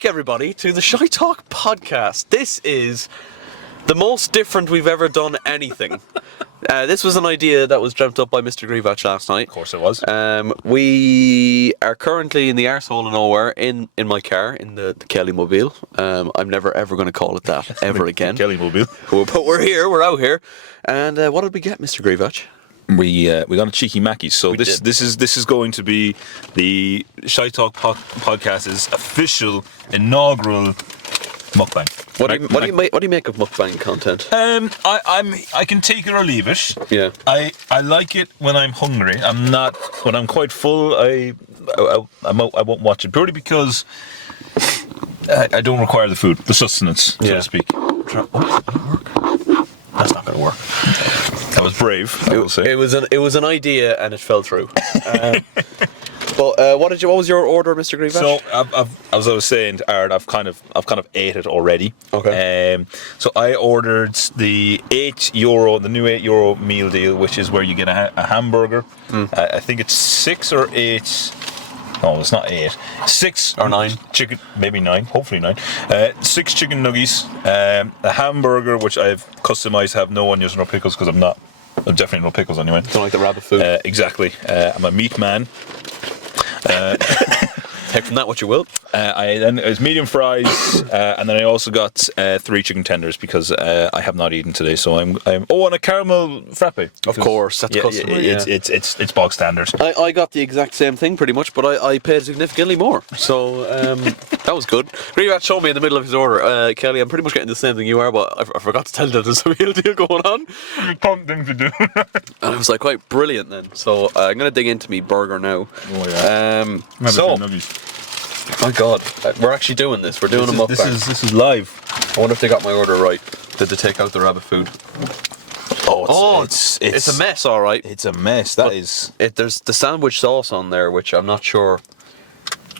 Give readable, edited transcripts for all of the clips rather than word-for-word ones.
back, everybody, to the ShiteTalk podcast. This is the most different we've ever done anything. This was an idea that was dreamt up by Mr. Grivach last night. Of course it was. We are currently in the arsehole of nowhere in my car, in the Kelly Mobile. I'm never ever going to call it that ever again. Kelly Mobile. But we're here, we're out here. And what did we get, Mr. Grivach? We got a cheeky MACCIES. So this is going to be the ShiteTalk podcast's official inaugural mukbang. What do you make of mukbang content? I can take it or leave it. Yeah. I like it when I'm hungry. When I'm quite full. I won't watch it purely because I don't require the food, the sustenance, so to speak. That's not going to work. That was brave, I will say. It was an idea and it fell through. But what was your order, Mr. Grivach? So as I was saying to Aaron, I've kind of ate it already. Okay. So I ordered the €8, the new €8 meal deal, which is where you get a hamburger. I think it's 6 or 8. No, it's not 8. 6 or 9 chicken, maybe 9. Hopefully 9. 6 chicken nuggets, a hamburger which I've customized to have no onions, no pickles because I'm definitely no pickles anyway. Don't like the rabbit food. Exactly. I'm a meat man. Take from that what you will. It was medium fries, and then I also got 3 chicken tenders because I have not eaten today. So I'm and a caramel frappe. Of course, that's customary. It's bog standard. I got the exact same thing pretty much, but I paid significantly more. So that was good. Grivach showed me in the middle of his order, Kelly, I'm pretty much getting the same thing you are, but I forgot to tell you that there's a meal deal going on. Fun thing to do. And it was like quite brilliant then. So I'm gonna dig into me burger now. Oh yeah. So. My God, we're actually doing this. We're doing a mukbang. This is live. I wonder if they got my order right. Did they take out the rabbit food? It's a mess, all right. It's a mess. There's the sandwich sauce on there, which I'm not sure.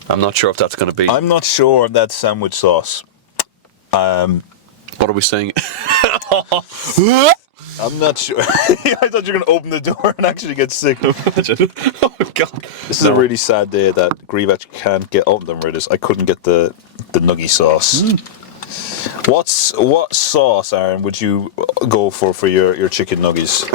I'm not sure if that's going to be. I'm not sure of that sandwich sauce. What are we saying? I'm not sure. I thought you were going to open the door and actually get sick. Oh God! This is a really sad day that Grivach can't get open them with this. I couldn't get the nuggy sauce. What sauce, Aaron, would you go for your chicken nuggies?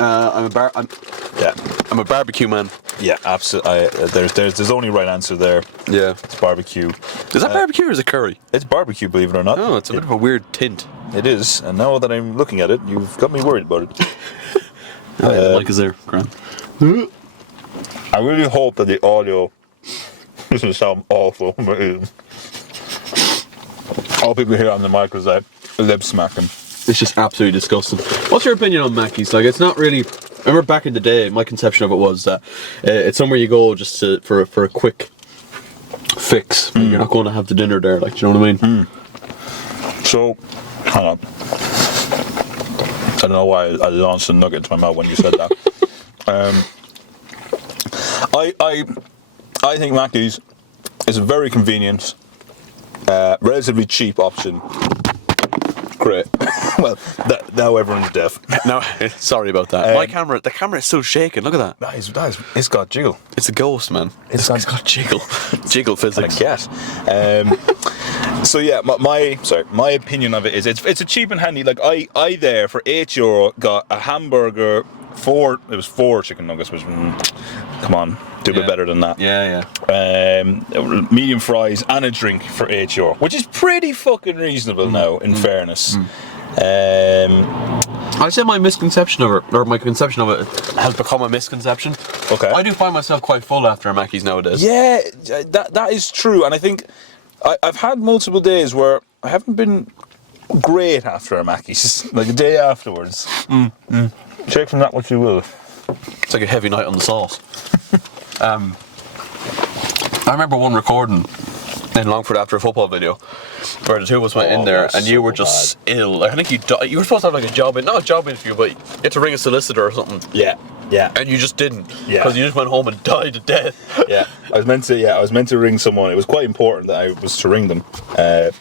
I'm a barbecue man. Yeah, absolutely. There's only right answer there. Yeah, it's barbecue. Is that barbecue or is it curry? It's barbecue, believe it or not. Oh, it's a bit of a weird tint. It is, and now that I'm looking at it, you've got me worried about it. The mic is there, Grant. I really hope that the audio doesn't sound awful. All people hear on the mic was like lip smacking. It's just absolutely disgusting. What's your opinion on Mackie's? Like, it's not really. I remember back in the day, my conception of it was that it's somewhere you go just for a quick fix. You're not going to have the dinner there, like, do you know what I mean? So, hang on. I don't know why I launched a nugget into my mouth when you said that. I think Mackie's is a very convenient, relatively cheap option. Great. Well, now everyone's deaf. No, sorry about that. The camera is still shaking. Look at that. It's got jiggle. It's a ghost, man. It's got jiggle. Jiggle physics. So yeah, my opinion of it is it's a cheap and handy. Like I there for €8 got a hamburger, 4 chicken nuggets, which come on, do a bit better than that. Medium fries and a drink for €8, which is pretty fucking reasonable now, in fairness. I'd say my misconception of it, or my conception of it, has become a misconception. Okay. I do find myself quite full after a Mackie's nowadays. Yeah, that is true, and I think I've had multiple days where I haven't been great after a Mackie's, like the day afterwards. Take from that what you will. It's like a heavy night on the sauce. I remember one recording in Longford after a football video where the two of us went in there and you were just ill. Like, I think you were supposed to have like not a job interview, but you had to ring a solicitor or something. Yeah. And you just didn't. Yeah. Because you just went home and died of death. Yeah. I was meant to ring someone. It was quite important that I was to ring them. I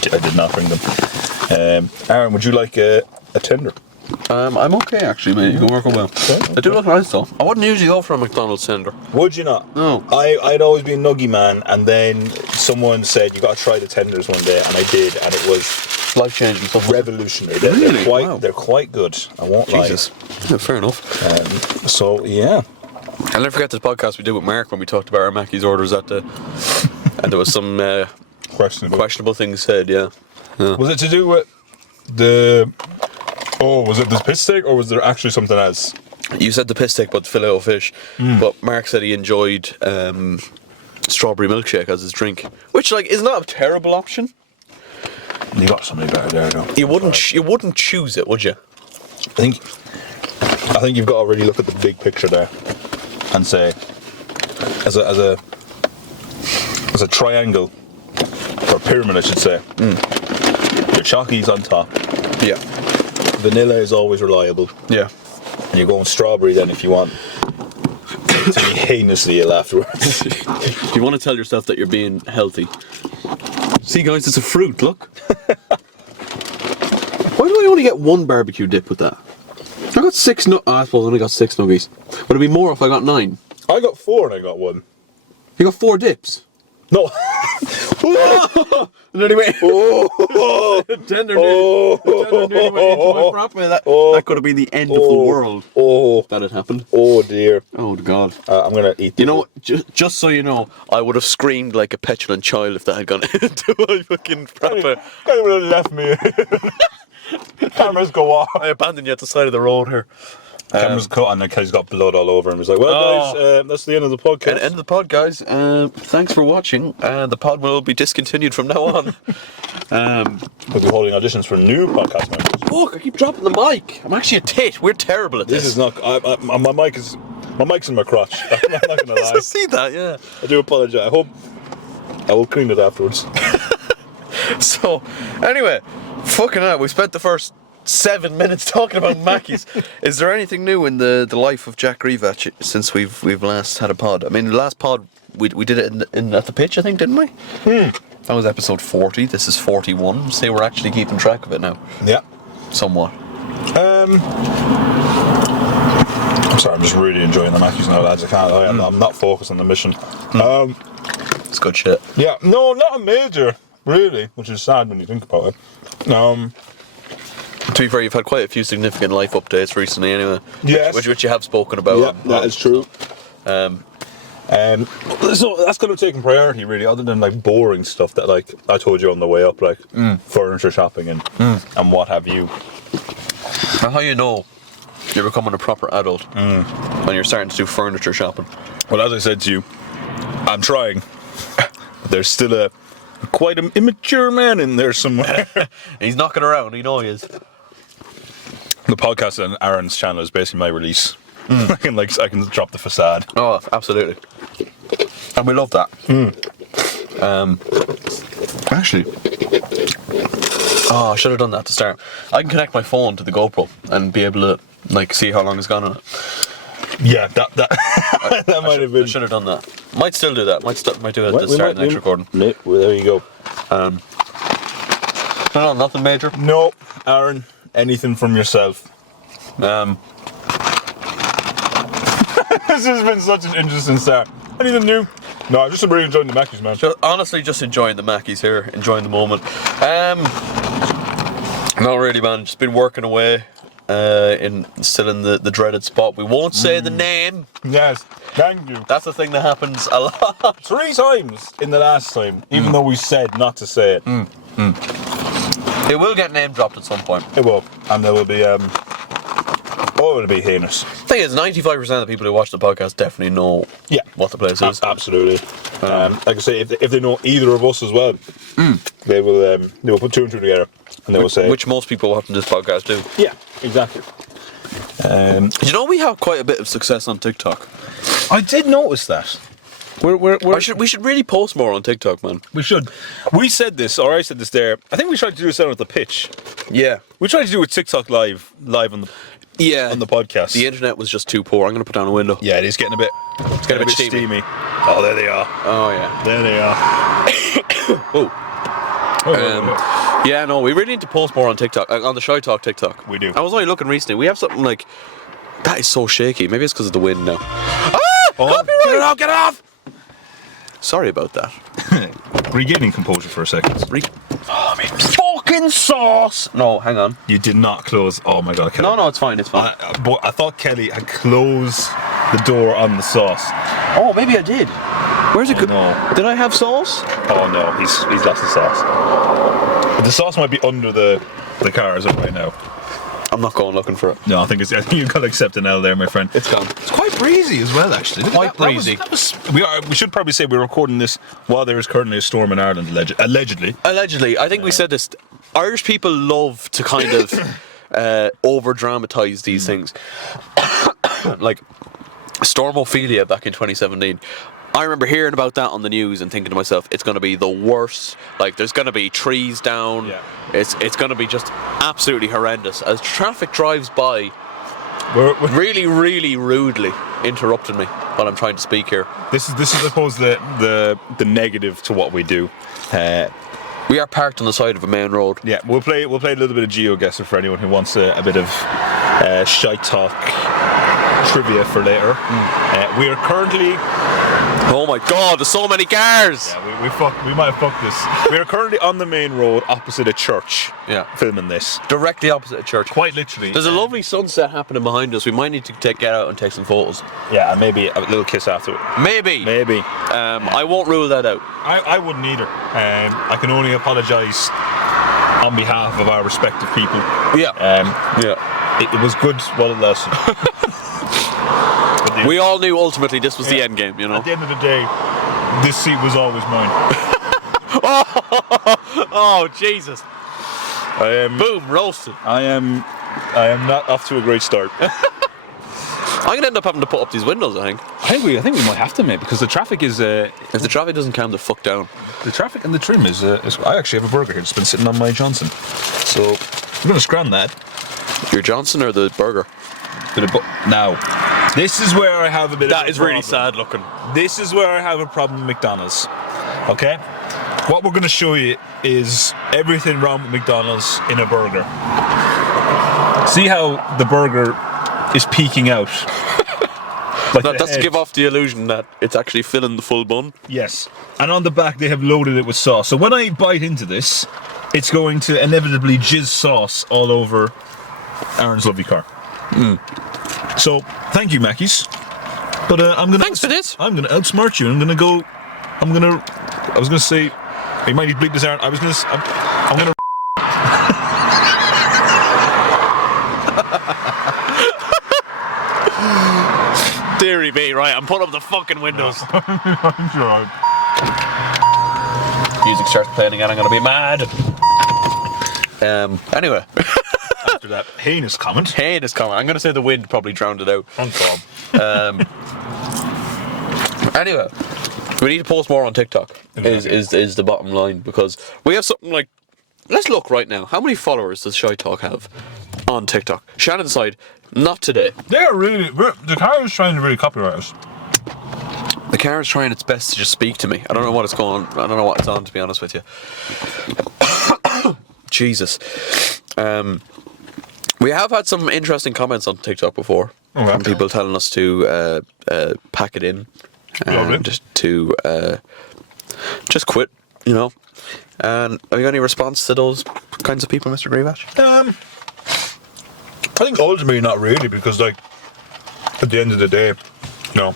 did not ring them. Aaron, would you like a tender? I'm okay actually, mate. You can work well. Okay. They do look nice though. I wouldn't usually go for a McDonald's tender. Would you not? No. I'd always be a nuggy man, and then someone said you got to try the tenders one day, and I did, and it was Life changing stuff. revolutionary. Really? Wow. They're quite good. I won't Jesus. Yeah, fair enough. lie. So yeah. I'll never forget this podcast we did with Mark when we talked about our Mackie's orders at the, and there was some questionable things said. Yeah. Was it to do with the? Oh, was it the piss steak, or was there actually something else? You said the piss steak, but the filet o fish. But Mark said he enjoyed strawberry milkshake as his drink, which like is not a terrible option. You got something better there, though. You wouldn't choose it, would you? I think you've got to really look at the big picture there, and say, as a triangle or pyramid, I should say. Your chalky's on top. Yeah. Vanilla is always reliable. Yeah. And you're going strawberry then if you want to be heinously ill afterwards. You want to tell yourself that you're being healthy. See, guys, it's a fruit. Look. Why do I only get one barbecue dip with that? I got 6 I suppose I only got 6 nuggies. Would it be more if I got 9? I got 4 and I got 1. You got 4 dips. No. Nearly went. Tender nearly went into my property. That could have been the end of the world. That had happened. Oh dear. Oh God. I'm gonna eat. You know what? Just so you know, I would have screamed like a petulant child if that had gone into my fucking proper. They would have left me. Cameras go off. I abandoned you at the side of the road here. Cameras cut and he's got blood all over him. He's like, well, guys, that's the end of the podcast. End of the pod, guys. Thanks for watching. The pod will be discontinued from now on. We'll be holding auditions for new podcast members. Fuck! I keep dropping the mic. I'm actually a tit. We're terrible at this. This is not. My mic's in my crotch. I'm not gonna lie. I see that. Yeah. I do apologise. I hope I will clean it afterwards. So, anyway, fucking hell, we spent the first 7 minutes talking about Mackie's. Is there anything new in the life of Jack Grivach since we've last had a pod? I mean, the last pod we did it at the pitch, I think, didn't we? That was episode 40. This is 41. So we're actually keeping track of it now. Yeah. Somewhat. I'm sorry, I'm just really enjoying the Mackie's now, lads. I can't lie. I'm not focused on the mission. It's good shit. Yeah, no, not a major, really, which is sad when you think about it. To be fair, you've had quite a few significant life updates recently, anyway. Yes. Which you have spoken about. Yeah, that is true. So that's kind of taking priority, really, other than like boring stuff that, like, I told you on the way up, like furniture shopping and what have you. How you know you're becoming a proper adult when you're starting to do furniture shopping? Well, as I said to you, I'm trying. There's still quite an immature man in there somewhere. He's knocking around, you know he is. The podcast on Aaron's channel is basically my release. I can drop the facade. Oh, absolutely. And we love that. Actually, I should have done that to start. I can connect my phone to the GoPro and be able to see how long it's gone on it. Yeah, that might have been. I should have done that. Might still do that. Might do it at the start of the next recording. No, well, there you go. No, nothing major. No, Aaron, anything from yourself? This has been such an interesting start. Anything new? No, I'm just really enjoying the Mackie's, man. Honestly, just enjoying the Mackie's here, enjoying the moment. Not really, man. Just been working away. Still in the dreaded spot. We won't say the name. Yes, thank you. That's the thing that happens a lot. 3 times in the last time, even though we said not to say it. It will get name dropped at some point. It will, and there will be it'll be heinous. The thing is, 95% of the people who watch the podcast definitely know what the place is. Absolutely. Like I say, if they know either of us as well, they will put 2 and 2 together, and they will say, which most people watching this podcast do. Yeah, exactly. You know, we have quite a bit of success on TikTok. I did notice that. We should really post more on TikTok, man. We should. We said this, or I said this there. I think we tried to do this out at the pitch. Yeah. We tried to do a TikTok live on the podcast. The internet was just too poor. I'm going to put down a window. Yeah, it is getting a bit. It's getting a bit steamy. Oh, there they are. Oh yeah. There they are. Yeah, no, we really need to post more on TikTok, on the ShiteTalk TikTok. We do. I was only looking recently. We have something like that is so shaky. Maybe it's because of the wind now. Ah! Oh, Copyright! get it off! Sorry about that. Regaining composure for a second. Oh, my fucking sauce! No, hang on. You did not close. Oh my god, Kelly. No, it's fine. It's fine. But I thought Kelly had closed the door on the sauce. Oh, maybe I did. Where's it? No. Did I have sauce? Oh no, he's lost the sauce. The sauce might be under the car as of right now. I'm not going looking for it. No, I think you've got to accept an L there, my friend. It's gone. It's quite breezy as well, actually. Quite breezy. We should probably say we're recording this while there is currently a storm in Ireland, allegedly. Allegedly, I think we said this. Irish people love to kind of over dramatise these things. Like Stormophilia back in 2017. I remember hearing about that on the news and thinking to myself, it's going to be the worst. Like, there's going to be trees down. Yeah. It's going to be just absolutely horrendous. As traffic drives by, We're really, really rudely interrupting me while I'm trying to speak here. This is, I suppose, the negative to what we do. We are parked on the side of a main road. Yeah, we'll play a little bit of GeoGuessr for anyone who wants a bit of ShiteTalk trivia for later. We are currently. Oh my god, there's so many cars! Yeah, we might have fucked this. We are currently on the main road opposite a church. Yeah. Filming this. Directly opposite a church. Quite literally. There's a lovely sunset happening behind us. We might need to get out and take some photos. Yeah, and maybe a little kiss after it. Maybe. I won't rule that out. I wouldn't either. I can only apologise on behalf of our respective people. Yeah. It was good while it lasted. We all knew ultimately this was the end game, you know. At the end of the day, this seat was always mine. Oh, Jesus. Boom, roasted. I am not off to a great start. I'm gonna end up having to put up these windows, I think. I think we might have to, mate, because the traffic is. If the traffic doesn't calm the fuck down. The traffic and the trim is. I actually have a burger here. It's been sitting on my Johnson, so we're gonna scram that. Your Johnson or the burger? Now, this is where I have a bit. That is really sad looking. This is where I have a problem with McDonald's. Okay, what we're gonna show you is everything wrong with McDonald's in a burger. See how the burger is peeking out. That's to give off the illusion that it's actually filling the full bun. Yes. And on the back they have loaded it with sauce. So when I bite into this, it's going to inevitably jizz sauce all over Aaron's lovely car. So thank you, Maccies. But Thanks for this. I'm gonna outsmart you. I was gonna say, you might need to bleep this, Aaron. I'm gonna. Deary me, right? I'm putting up the fucking windows. I'm sure. Music starts playing again, I'm gonna be mad. Anyway. After that heinous comment. I'm gonna say the wind probably drowned it out. Anyway, we need to post more on TikTok. Is the bottom line, because we have something like. Let's look right now. How many followers does ShiteTalk have on TikTok? Shannon's side, not today. The car is trying to really copyright us. The car is trying its best to just speak to me. I don't know what it's going. I don't know what it's on, to be honest with you. Jesus. We have had some interesting comments on TikTok before. From people telling us to pack it in. Just to just quit, you know. And have you got any response to those kinds of people, Mr. Grevach? I think ultimately not really, because like at the end of the day, no,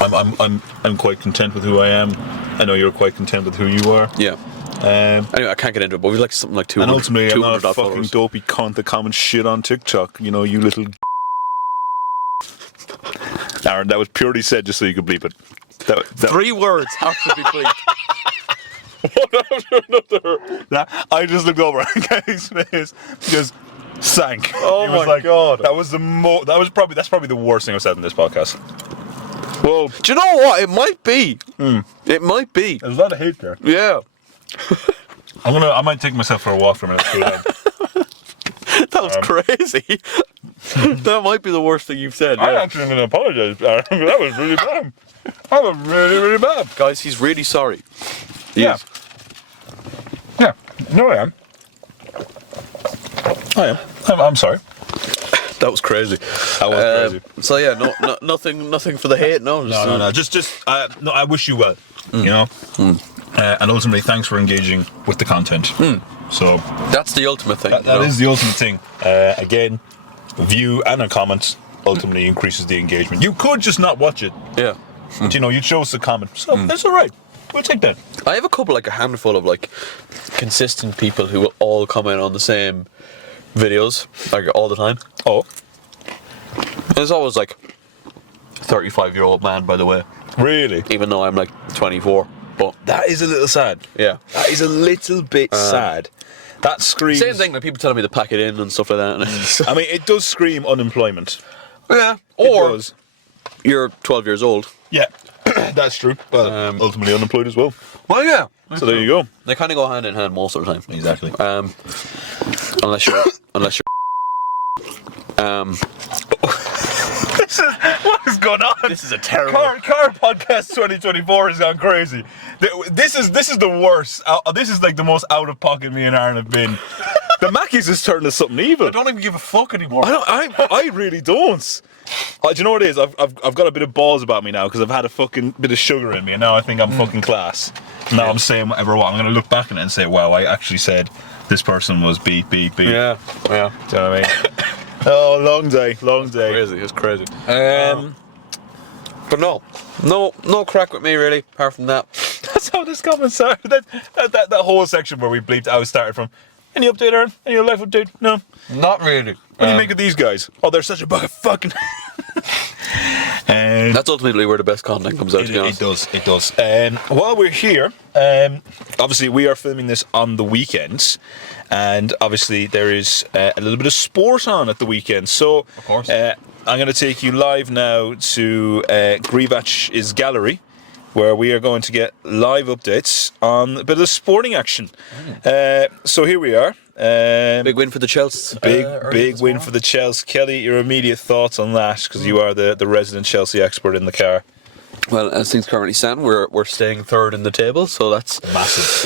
I'm quite content with who I am. I know you're quite content with who you are. Yeah. Anyway, I can't get into it, but we'd like something like 200. And ultimately, I'm not a fucking followers. dopey cunt that comments shit on TikTok. You know, you little. Aaron, that was purely said just so you could bleep it. That 3 words have to be bleeped. One after another. I just looked over at Kenny's face because sank. Oh my god! That's probably the worst thing I've said in this podcast. Whoa! Do you know what? It might be. It might be. There's a lot of hate there. Yeah. I might take myself for a walk for a minute. That was crazy. That might be the worst thing you've said. I actually am going to apologise, Aaron. That was really bad. That was really, really bad. Guys, he's really sorry. Yeah. Yeah. No, I am. I am. I'm sorry. That was crazy. That was crazy. So yeah, no, nothing for the hate. No, No. No, I wish you well. You know, and ultimately, thanks for engaging with the content. So That's the ultimate thing. that is the ultimate thing. Again, a view and a comment ultimately increases the engagement. You could just not watch it, Yeah. but you chose to comment, so that's all right. We'll take that. I have a handful of like consistent people who will all comment on the same videos like all the time. Oh, There's always like 35-year-old man, by the way, really? even though I'm like 24. But That is a little sad. yeah, That is a little bit sad. That screams. same thing. Like people telling me to pack it in and stuff like that. And I mean, it does scream unemployment. yeah, It or does. you're 12 years old. Yeah, that's true. Well, ultimately unemployed as well. Well, yeah. So there you go. They kind of go hand in hand most of the time. Exactly. Unless you're What is going on? This is a terrible. Car Podcast 2024 has gone crazy. This is the worst. This is like the most out of pocket me and Aaron have been. The Mackies is turning to something evil. I don't even give a fuck anymore. I really don't. Do you know what it is? I've got a bit of balls about me now because I've had a fucking bit of sugar in me, and now I think I'm fucking class. Now I'm saying whatever I want. I'm going to look back on it and say, wow, I actually said this person was beep. Yeah. Do you know what I mean? Oh, long day. It's crazy. But no crack with me really. Apart from that, That's how this comment started. That whole section where we bleeped out started from. Any update, Aaron? Any life update? No. not really. What do you make of these guys? Oh, they're such a bag of fucking. That's ultimately where the best content comes out. To be honest. It does. While we're here, obviously we are filming this on the weekends, and obviously there is a little bit of sport on at the weekend. So, Of course. I'm going to take you live now to Grivac's gallery, where we are going to get live updates on a bit of sporting action. So here we are. Big win for the Chelsea. Big win for the Chelsea. Kelly, your immediate thoughts on that, because you are the resident Chelsea expert in the car. Well, as things currently stand, we're staying third in the table, so that's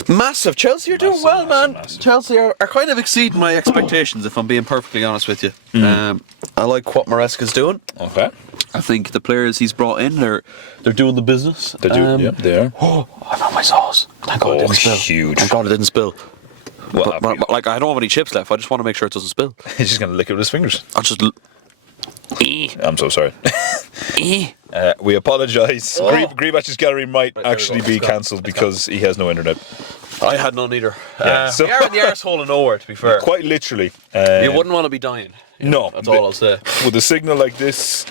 Massive. Chelsea are doing well, man. Massive. Chelsea are kind of exceeding my expectations, if I'm being perfectly honest with you. I like what Maresca's doing. Okay. I think the players he's brought in, they're doing the business. They do. Yep, they are. Oh, I found my sauce. Thank God it didn't spill. Huge. Thank God it didn't spill. Well, But, like, I don't have any chips left. I just want to make sure it doesn't spill. he's just going to lick it with his fingers. I'll just. I'm so sorry. We apologise. Grivac's gallery might actually be cancelled because he has no internet. I had none either. Yeah, so- We are in the arsehole of nowhere, to be fair. Quite literally. You wouldn't want to be dying. No. That's all I'll say. With a signal like this,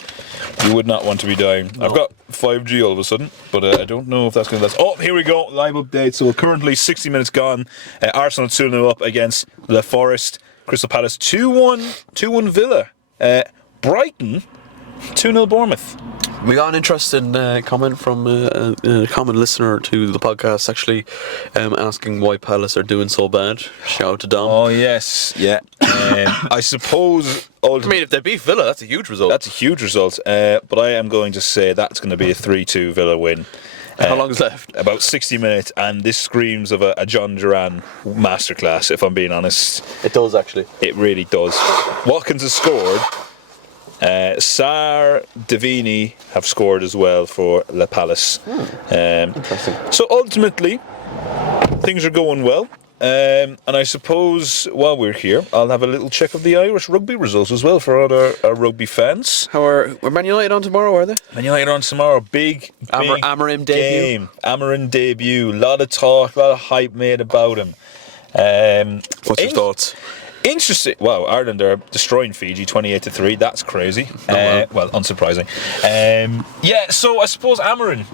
you would not want to be dying. I've got 5G all of a sudden, but I don't know if that's going to last. Oh, here we go. Live update. So currently 60 minutes gone. Arsenal 2-0 up against Le Forest. Crystal Palace 2-1 Villa. Brighton 2-0 Bournemouth. We got an interesting comment from a common listener to the podcast, actually, asking why Palace are doing so bad. Shout out to Dom. Oh, yes. Yeah. I suppose... I mean, if they beat Villa, that's a huge result. That's a huge result. But I am going to say that's going to be a 3-2 Villa win. How long is left? About 60 minutes, and this screams of a John Duran masterclass, if I'm being honest. It does, actually. It really does. Watkins has scored. Sarr, Davini have scored as well for Le Palace. Interesting. So ultimately, things are going well. And I suppose while we're here, I'll have a little check of the Irish rugby results as well for other rugby fans. How are Man United on tomorrow, are they? Man United on tomorrow, big Amarim debut. game. Amarim debut. A lot of talk, a lot of hype made about him. What's your thoughts? Interesting. Wow, Ireland are destroying Fiji 28-3. That's crazy. Well, unsurprising. Yeah, so I suppose Amarin.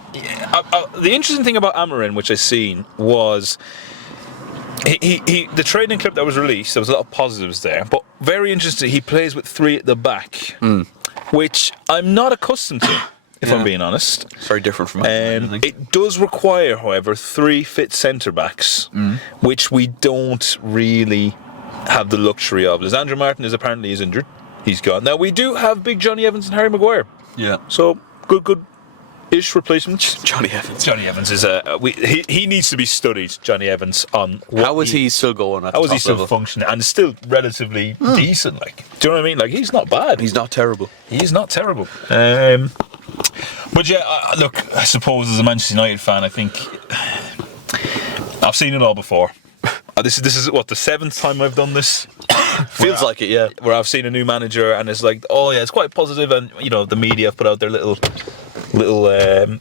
The interesting thing about Amarin, which I seen, was the training clip that was released. There was a lot of positives there, but very interesting. He plays with three at the back, which I'm not accustomed to. If I'm being honest. It's very different from it does require, however, 3 fit centre backs, which we don't really have the luxury of. Lisandro Martin is injured. He's gone. Now we do have big Johnny Evans and Harry Maguire. Yeah. So good ish replacement. Johnny Evans. Johnny Evans is he needs to be studied. Johnny Evans on how is he still going at how the is he top still level? functioning and still relatively decent. Like, do you know what I mean? Like, he's not bad. He's not terrible. He's not terrible. But yeah, look, I suppose as a Manchester United fan, I think I've seen it all before. This is what, the 7th time I've done this. Feels like it, yeah. Where I've seen a new manager and it's like, oh yeah, it's quite positive, and you know, the media have put out their little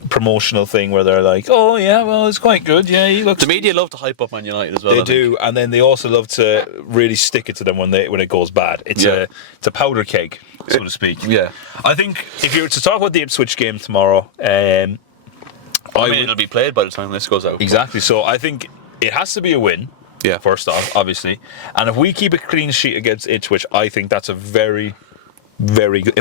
promotional thing where they're like, oh yeah, well, it's quite good. Yeah, he looks. The media love to hype up Man United as well. They do, and then they also love to really stick it to them when it goes bad. It's a powder keg, so to speak. Yeah. I think if you were to talk about the Ipswich game tomorrow, it'll be played by the time this goes out. Exactly. So I think it has to be a win. Yeah. First off, obviously, and if we keep a clean sheet against Ipswich, I think that's a very, very good.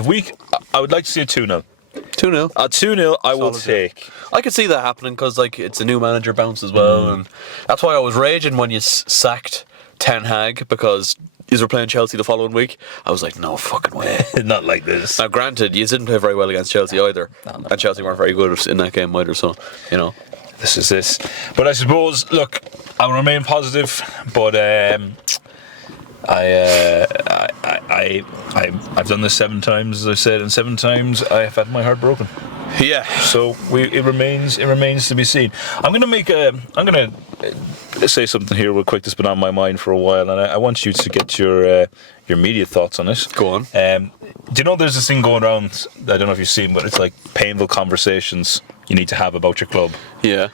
I would like to see a 2-0. 2-0. A 2-0, I will take. I could see that happening because like it's a new manager bounce as well, and that's why I was raging when you sacked Ten Hag because you were playing Chelsea the following week. I was like, no fucking way. Not like this. Now, granted, you didn't play very well against Chelsea either, and Chelsea weren't very good in that game either. So, you know, this is this. But I suppose, look, I'll remain positive, but I've done this 7 times, as I said, and 7 times I have had my heart broken. Yeah. So it remains to be seen. I'm gonna say something here real quick that's been on my mind for a while, and I want you to get your immediate thoughts on it. Go on. Do you know there's this thing going around? I don't know if you've seen, but it's like painful conversations you need to have about your club. Yeah.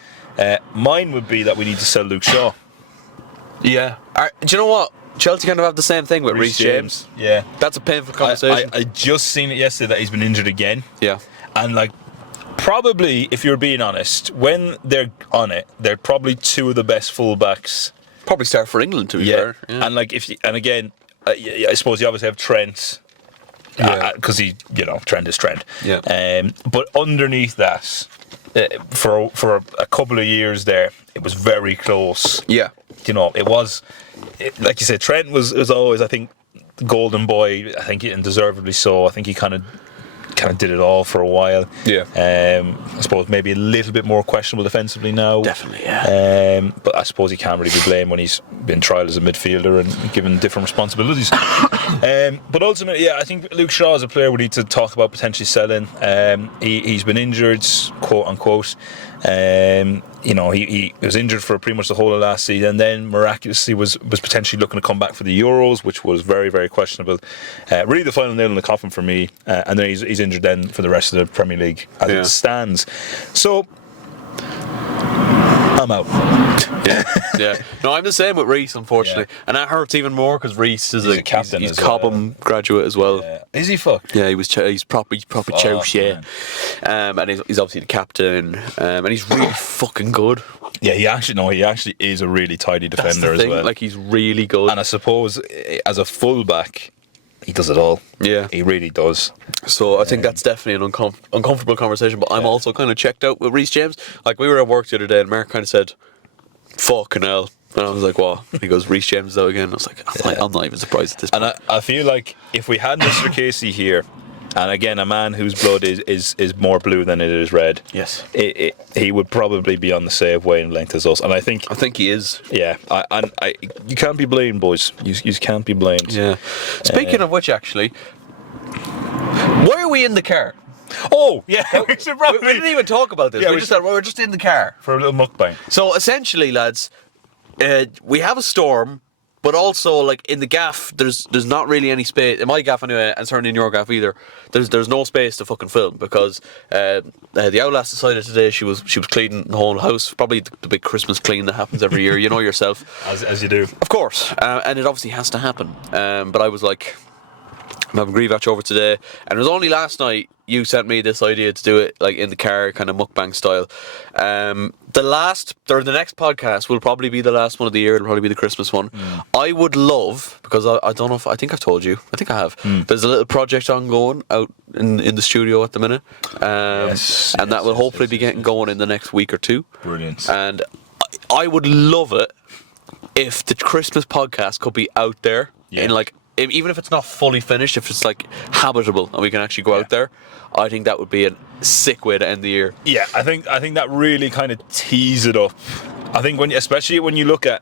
Mine would be that we need to sell Luke Shaw. Yeah. Do you know what? Chelsea kind of have the same thing with Reece James. Yeah. That's a painful conversation. I just seen it yesterday that he's been injured again. Yeah. And like, probably, if you're being honest, when they're on it, they're probably 2 of the best fullbacks. Probably start for England, to be fair. Yeah. And like, again, I suppose you obviously have Trent. Because Trent is Trent. Yeah. But underneath that, for a couple of years there, it was very close. Yeah. You know, like you said, Trent was always, I think, the golden boy. I think, and deservedly so. I think he kind of did it all for a while. Yeah. I suppose maybe a little bit more questionable defensively now. Definitely, yeah. But I suppose he can't really be blamed when he's been tried as a midfielder and given different responsibilities. But ultimately, yeah, I think Luke Shaw is a player we need to talk about potentially selling. He's been injured, quote unquote. He was injured for pretty much the whole of last season, and then miraculously was potentially looking to come back for the Euros, which was very, very questionable. Really the final nail in the coffin for me, and then he's injured then for the rest of the Premier League as it stands. So I'm out. Yeah. No, I'm the same with Reece, unfortunately, and that hurts even more because Reece is a captain. He's Cobham graduate as well. Yeah. Is he fucked? Yeah, he's proper chouse, yeah. And he's obviously the captain, and he's really fucking good. Yeah, he actually is a really tidy defender as well. Like, he's really good. And I suppose as a fullback, he does it all. Yeah, he really does. So I think that's definitely an uncomfortable conversation. But I'm also kind of checked out with Reece James. Like, we were at work the other day, and Mark kind of said, "Fucking hell." And I was like, what? He goes, Reece James though again. I was like, I'm not even surprised at this point. And I feel like if we had Mr. Casey here, and again, a man whose blood is more blue than it is red, yes, he would probably be on the same wavelength as us. And I think he is. Yeah, you can't be blamed, boys. You can't be blamed. Yeah. Speaking of which, actually, why are we in the car? Oh, yeah. we didn't even talk about this. Yeah, we're just in the car. For a little mukbang. So essentially, lads, we have a storm, but also, like, in the gaff, there's not really any space. In my gaff anyway, and certainly in your gaff either, there's no space to fucking film because the Outlass decided today she was cleaning the whole house. Probably the big Christmas clean that happens every year. You know yourself. As you do. Of course. And it obviously has to happen. But I was like, I'm having Grievach over today, and it was only last night you sent me this idea to do it like in the car, kind of mukbang style. The next podcast will probably be the last one of the year. It'll probably be the Christmas one. I would love, because I don't know I think I've told you. I think I have. There's a little project ongoing out in the studio at the minute, and that will hopefully be getting going in the next week or two. Brilliant. And I would love it if the Christmas podcast could be out there in like even if it's not fully finished, if it's like habitable and we can actually go out there, I think that would be a sick way to end the year. Yeah, I think that really kind of tees it up. I think especially when you look at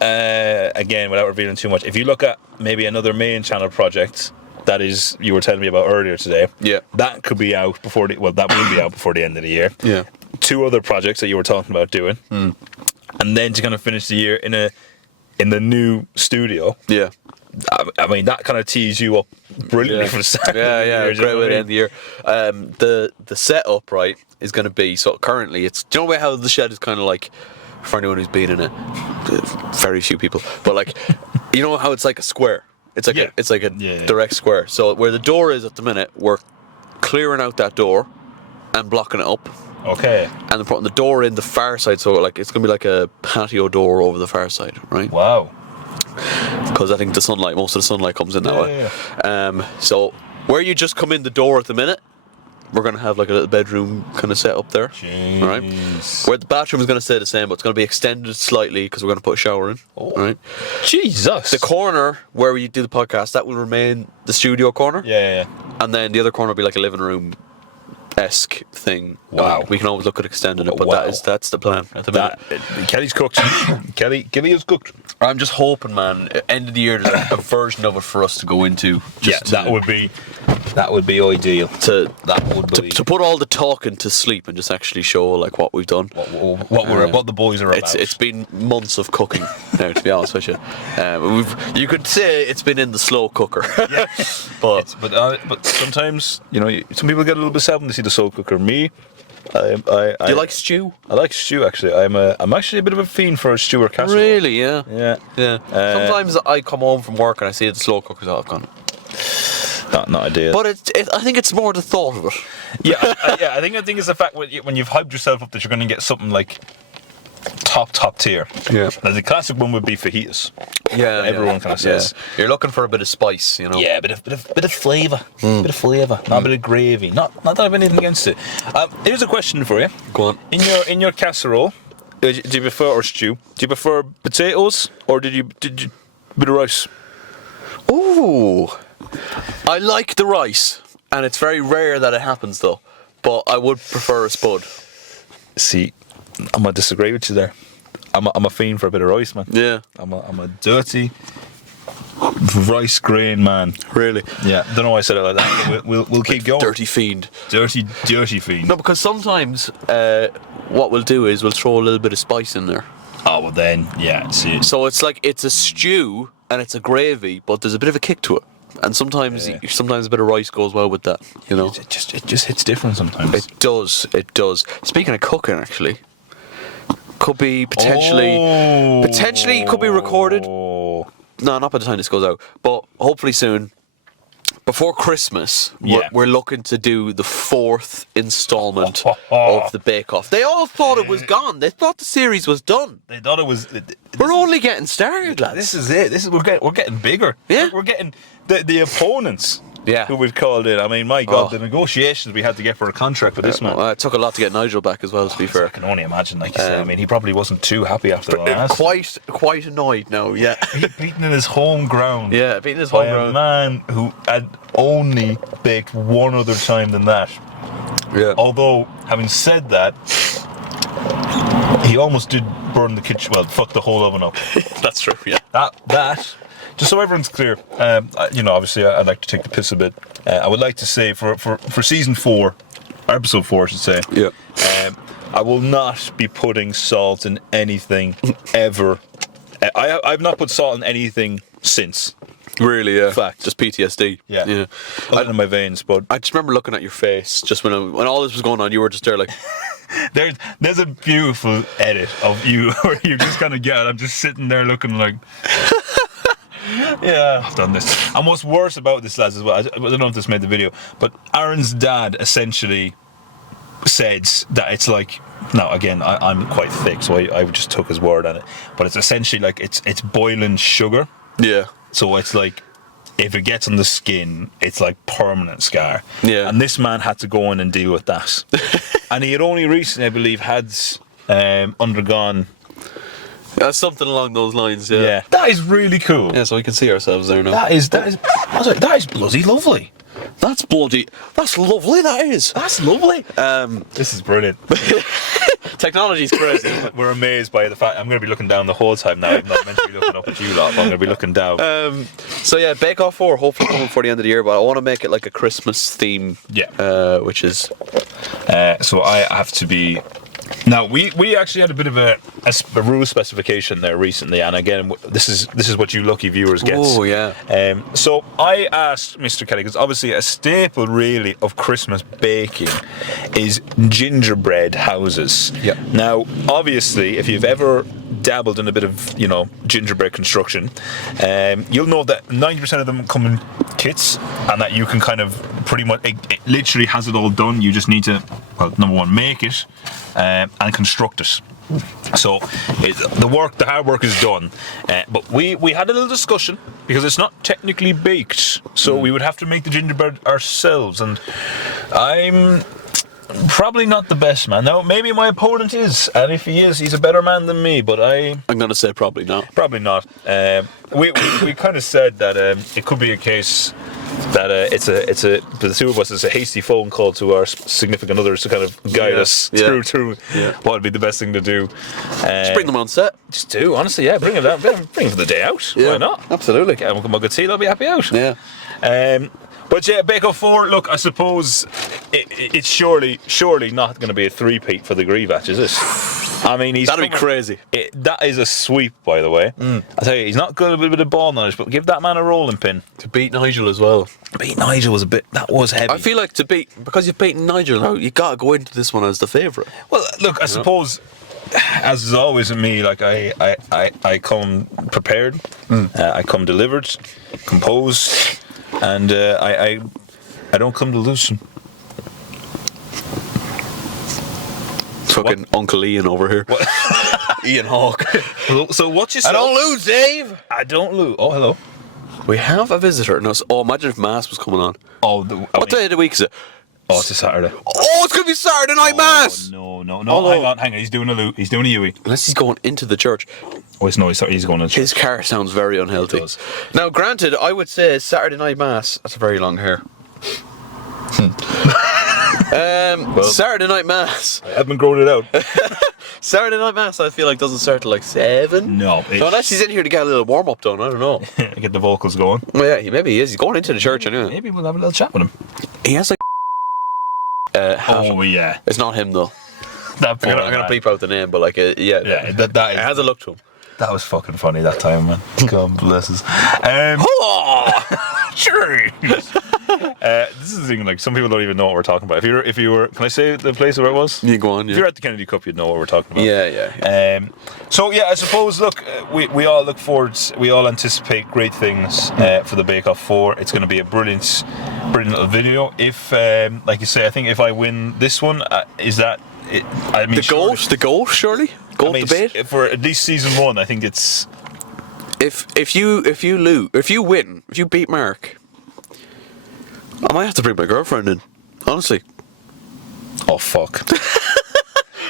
again, without revealing too much, if you look at maybe another main channel project that is you were telling me about earlier today, that could be out before that will be out before the end of the year. Yeah. 2 other projects that you were talking about doing, and then to kind of finish the year in the new studio. Yeah. I mean, that kind of tees you up brilliantly for the start of the year. Great way to end the year. The setup, right, is going to be, so currently it's, do you know how the shed is kind of like, for anyone who's been in it, very few people, but like, you know how it's like a square? It's like a direct square. So where the door is at the minute, we're clearing out that door and blocking it up. Okay. And they're putting the door in the far side, so like it's going to be like a patio door over the far side, right? Wow. Because I think most of the sunlight comes in that way. So where you just come in the door at the minute, we're going to have like a little bedroom kind of set up there. Jeez. Right? Where the bathroom is going to stay the same, but it's going to be extended slightly because we're going to put a shower in. Oh. Right? Jesus. The corner where we do the podcast, that will remain the studio corner. Yeah. And then the other corner will be like a living room-esque thing. Wow. We can always look at extending it, but that's the plan at the minute. Kelly's cooked. Kelly is cooked. I'm just hoping, man, end of the year there's a version of it for us to go into. That would be ideal. To put all the talking to sleep and just actually show like what we've done. What the boys are about. It's been months of cooking now, to be honest with you. You could say it's been in the slow cooker. Yeah. but sometimes, you know, some people get a little bit sad when they see the slow cooker. Me, do you like stew? I like stew, actually. I'm actually a bit of a fiend for a stew or casserole. Really? Yeah. Yeah. Sometimes I come home from work and I see the slow cooker's out. I've gone. Not ideal. But I think it's more the thought of it. Yeah, I think it's the fact when you've hyped yourself up that you're going to get something like top tier. Yeah. Now, the classic one would be fajitas. Yeah. Everyone kind of says. Yeah. You're looking for a bit of spice, you know. Yeah, bit of flavour. Bit of flavour. Not a bit of gravy. Not that I have anything against it. Here's a question for you. Go on. In your casserole, do you prefer, or stew? Do you prefer potatoes or did you bit of rice? Ooh. I like the rice, and it's very rare that it happens though. But I would prefer a spud. See, I'm gonna disagree with you there. I'm a fiend for a bit of rice, man. Yeah. I'm a dirty rice grain man. Really? Yeah. Don't know why I said it like that. We'll keep going. Dirty fiend. Dirty fiend. No, because sometimes what we'll do is we'll throw a little bit of spice in there. Oh well, then see. So it's like it's a stew and it's a gravy, but there's a bit of a kick to it. And sometimes a bit of rice goes well with that, you know. It just hits different sometimes. It does. Speaking of cooking, actually, could be potentially could be recorded. No, not by the time this goes out, but hopefully soon. Before Christmas, we're looking to do the 4th installment of the Bake Off. They all thought it was gone. They thought the series was done. They thought it was. We're only getting started, lads. This is it. We're getting bigger. Yeah. We're getting the opponents. Yeah. Who we've called in. I mean, my God, the negotiations we had to get for a contract with this man. Well, it took a lot to get Nigel back as well, to be fair. I can only imagine, like you said. I mean, he probably wasn't too happy after the last. Quite annoyed now, yeah. Beaten in his home ground. Yeah, beaten in his home ground. A man who had only baked one other time than that. Yeah. Although, having said that, he almost did burn the kitchen. Well, fuck the whole oven up. That's true. Yeah. That. Just so everyone's clear, obviously I'd like to take the piss a bit. I would like to say for season 4, or episode 4, I should say. Yeah. I will not be putting salt in anything ever. I've not put salt in anything since. Really, yeah. Fact. Just PTSD. Yeah. In my veins, but I just remember looking at your face just when all this was going on. You were just there like. There's a beautiful edit of you where you just kind of get it. I'm just sitting there looking like. Yeah, I've done this. And what's worse about this, lads, as well, I don't know if this made the video, but Aaron's dad essentially said that it's like, now again, I'm quite thick, so I just took his word on it, but it's essentially like it's boiling sugar. Yeah. So it's like, if it gets on the skin, it's like permanent scar. Yeah. And this man had to go in and deal with that. And he had only recently, I believe, had undergone Something along those lines, yeah. Yeah. That is really cool. Yeah, so we can see ourselves there now. That is bloody lovely. That's lovely, that is. That's lovely. This is brilliant. Technology's crazy. We're amazed by the fact I'm going to be looking down the whole time now. I'm not meant to be looking up at you lot, but I'm going to be looking down. So yeah, Bake Off 4 hopefully coming before the end of the year, but I want to make it like a Christmas theme. Yeah. Which is... So I have to be... Now, we actually had a bit of a rule specification there recently, and again, this is what you lucky viewers get. Oh, yeah. So I asked Mr. Kelly, because obviously a staple really of Christmas baking is gingerbread houses. Yeah. Now, obviously, if you've ever dabbled in a bit of, gingerbread construction, you'll know that 90% of them come in kits, and that you can kind of pretty much, it literally has it all done. You just need to, well, number one, make it and construct it. So the hard work is done. But we had a little discussion, because it's not technically baked, so we would have to make the gingerbread ourselves, and I'm probably not the best man. Now, maybe my opponent is, and if he is, he's a better man than me, but I'm going to say probably not. Probably not. We kind of said that it could be a case that for the two of us, it's a hasty phone call to our significant others to kind of guide us through what would be the best thing to do. Just bring them on set. Just do, honestly, yeah. Bring them down. Bring them for the day out. Yeah, why not? Absolutely. Get them a good tea, they'll be happy out. Yeah. But yeah, Bake Off 4, look, I suppose it's surely not going to be a three-peat for the Greevatch, is it? I mean, that'd be crazy. That is a sweep, by the way. I tell you, he's not good with a bit of ball knowledge, but give that man a rolling pin. To beat Nigel as well. Beat Nigel was that was heavy. I feel like because you've beaten Nigel now, you got to go into this one as the favourite. Well, look, I suppose, as is always with me, like I come prepared, I come delivered, composed, and I don't come to loosen. Fucking Uncle Ian over here. Ian Hawke. So what you say? I don't lose, Dave. I don't lose. Oh, hello. We have a visitor. No, imagine if Mass was coming on. What day of the week is it? Oh, it's a Saturday. Oh, it's going to be Saturday night Mass. No. Hang on. He's doing a Yui. Unless he's going into the church. Oh, he's going to the church. His car sounds very unhealthy. It does. Now, granted, I would say Saturday night Mass. That's a very long hair. Saturday night Mass. I haven't grown it out. Saturday night Mass, I feel like doesn't start till like 7. No. Unless he's in here to get a little warm up done. I don't know. Get the vocals going. Well, yeah, maybe he is. He's going into the church anyway. Maybe we'll have a little chat with him. He has like hat. Oh yeah. It's not him though. I'm gonna bleep out the name, but like that is, it has a look to him. That was fucking funny that time, man. God bless us. Sure. This is the thing. Like, some people don't even know what we're talking about. If you were, can I say the place where it was? You go on. Yeah. If you're at the Kennedy Cup, you'd know what we're talking about. Yeah. So yeah, I suppose. Look, we all look forward. We all anticipate great things for the Bake Off 4. It's going to be a brilliant little video. If, like you say, I think if I win this one, is that? I mean, the goal, surely. Goal debate for at least season 1. I think it's. If you win, if you beat Mark, I might have to bring my girlfriend in. Honestly. Oh fuck.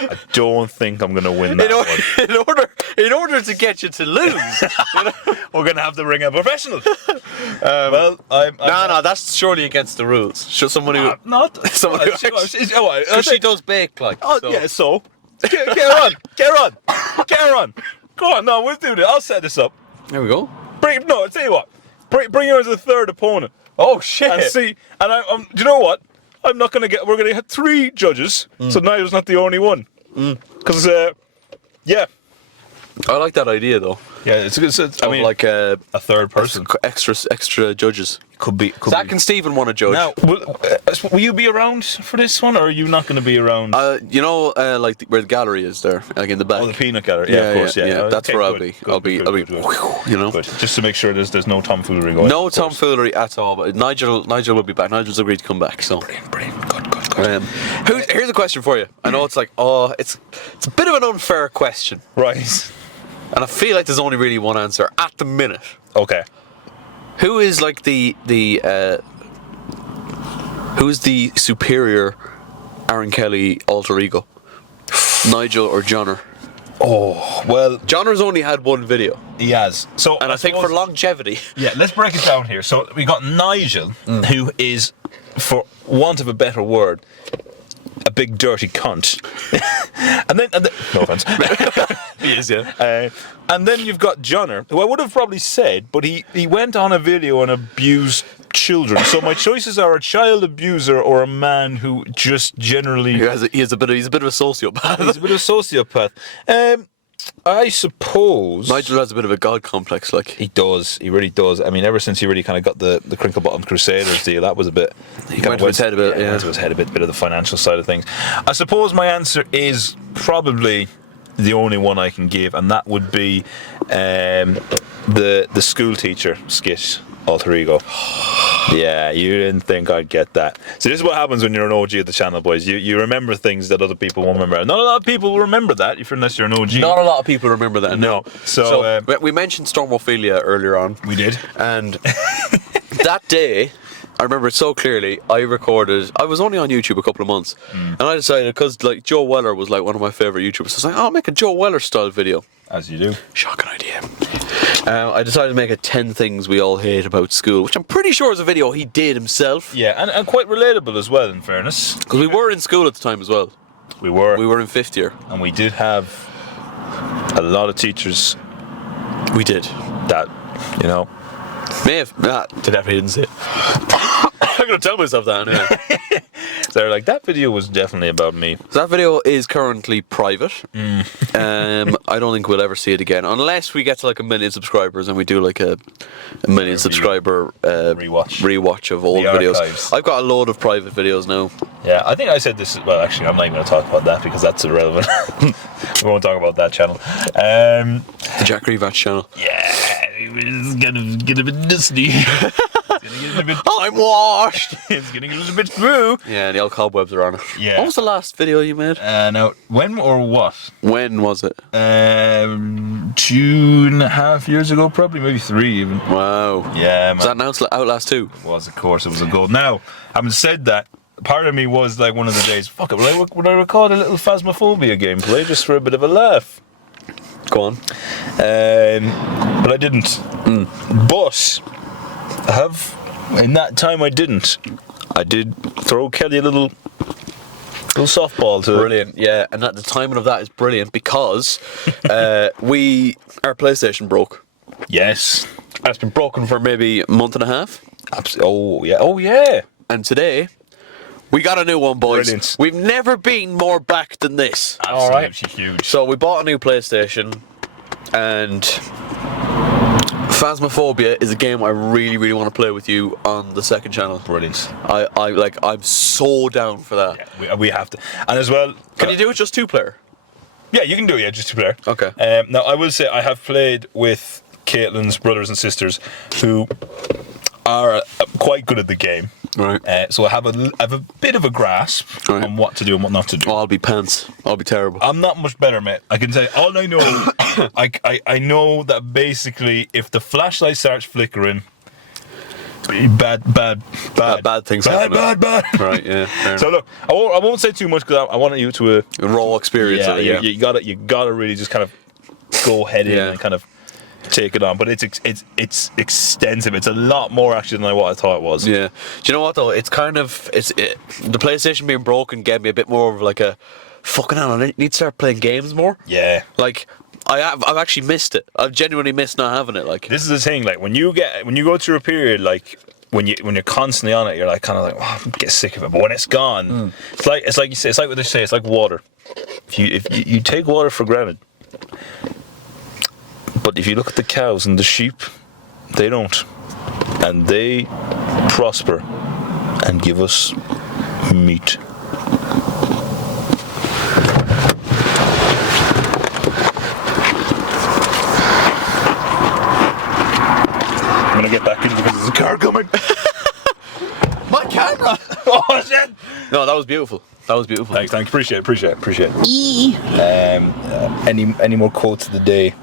I don't think I'm gonna win that one. In order to get you to lose, we're gonna have to bring a professional. No, that's surely against the rules. Should someone who because she does bake like. Oh so. Yeah, so get on. Go on, no, we'll do this. I'll set this up. There we go. I'll tell you what. Bring her as a third opponent. Oh shit! And see, and do you know what? I'm not gonna get. We're gonna have 3 judges, so Nigel's not the only one. Because yeah. I like that idea though. Yeah, it's good. I mean, like a third person, extra judges. Could be. Zach and Stephen want to judge. Now, will you be around for this one, or are you not going to be around? Like where the gallery is there, like in the back. Oh, the peanut gallery. Yeah, of course. Yeah. That's where I'll be. I'll be. Good. Just to make sure there's no tomfoolery going. No tomfoolery at all. But Nigel will be back. Nigel's agreed to come back. So brilliant. Good. Here's a question for you. I know it's like, it's a bit of an unfair question, right? And I feel like there's only really one answer at the minute. Okay. Who is like who's the superior Aaron Kelly alter ego? Nigel or Johnner? Oh, well, Johnner's only had one video. he has. So, And I think for longevity. Yeah, let's break it down here. So we got Nigel, who is, for want of a better word, a big dirty cunt. and then no offense. He is, yeah. And then you've got Johnner, who I would have probably said, but he went on a video and abused children. So my choices are a child abuser or a man who just generally He's a bit of a sociopath. he's a bit of a sociopath. I suppose Nigel has a bit of a god complex, like. he does. He really does. I mean, ever since he really kind of got the crinkle bottom Crusaders deal, that was a bit. He went to his head a bit. Yeah, went to his head a bit of the financial side of things. I suppose my answer is probably the only one I can give, and that would be the school teacher skit alter ego. Yeah, you didn't think I'd get that. So this is what happens when you're an OG of the channel, boys. You remember things that other people won't remember. Not a lot of people will remember that, unless you're an OG. Not a lot of people remember that. No. So we mentioned Stormophilia earlier on. we did. And that day, I remember it so clearly. I was only on YouTube a couple of months, and I decided, because like Joe Weller was like one of my favorite YouTubers, so I was like, I'll make a Joe Weller style video. As you do. Shocking idea. I decided to make a 10 things we all hate about school, which I'm pretty sure is a video he did himself. Yeah, and quite relatable as well, in fairness. Because we were in school at the time as well. We were. We were in 5th year. And we did have a lot of teachers We did. that, you know. May have. Definitely didn't say it. I'm going to tell myself that anyway. They're like, that video was definitely about me. So that video is currently private. I don't think we'll ever see it again, unless we get to like 1 million subscribers and we do like a 1 million subscriber rewatch of old videos. Archives. I've got a load of private videos now. Yeah, I think I said this. Well, actually, I'm not even going to talk about that because that's irrelevant. We won't talk about that channel. The Jack Revach channel. Yeah, it's going to get a bit dusty. I'm washed. It's getting a little bit through. Yeah, the old cobwebs are on it. Yeah. What was the last video you made? Now, when or what? When was it? 2.5 years ago, probably, maybe 3 even. Wow. Yeah, man. Was that announced Outlast 2? It was, of course, it was a goal. Now, having said that, part of me was like one of the days, fuck it, would I record a little Phasmophobia gameplay just for a bit of a laugh? Go on. But I didn't. But I have, in that time I did throw Kelly a little softball to Brilliant, yeah. And the timing of that is brilliant because our PlayStation broke. Yes. It's been broken for maybe a month and a half. Oh yeah. And today, we got a new one, boys. Brilliant. We've never been more back than this. Absolutely huge. So we bought a new PlayStation, and Phasmophobia is a game I really, really want to play with you on the second channel. Brilliant. I'm so down for that. Yeah, we have to. And as well, Can you do it just 2-player? Yeah, you can do it. Yeah, just 2-player. Okay. Now I will say I have played with Caitlin's brothers and sisters who are quite good at the game. Right. So I have a bit of a grasp on what to do and what not to do. Oh, I'll be pants. I'll be terrible. I'm not much better, mate. I can say all I know. I know that basically, if the flashlight starts flickering, bad things bad. happen. Right. Yeah. So look, I won't say too much because I want you to a raw experience. Yeah, you gotta really just kind of go head in and kind of take it on, but it's extensive. It's a lot more actually than what I thought it was. Yeah. Do you know what though? It's kind of the PlayStation being broken gave me a bit more of like a fucking hell. I need to start playing games more. Yeah. Like I've actually missed it. I've genuinely missed not having it. Like this is the thing. Like when you go through a period like when you're constantly on it, you're like kind of like I get sick of it. But when it's gone, it's like you say. It's like what they say. It's like water. If you take water for granted. But if you look at the cows and the sheep, they don't. And they prosper and give us meat. I'm going to get back in because there's a car coming. my camera. Oh, shit. No, that was beautiful. Thanks. Appreciate it. Any more quotes of the day?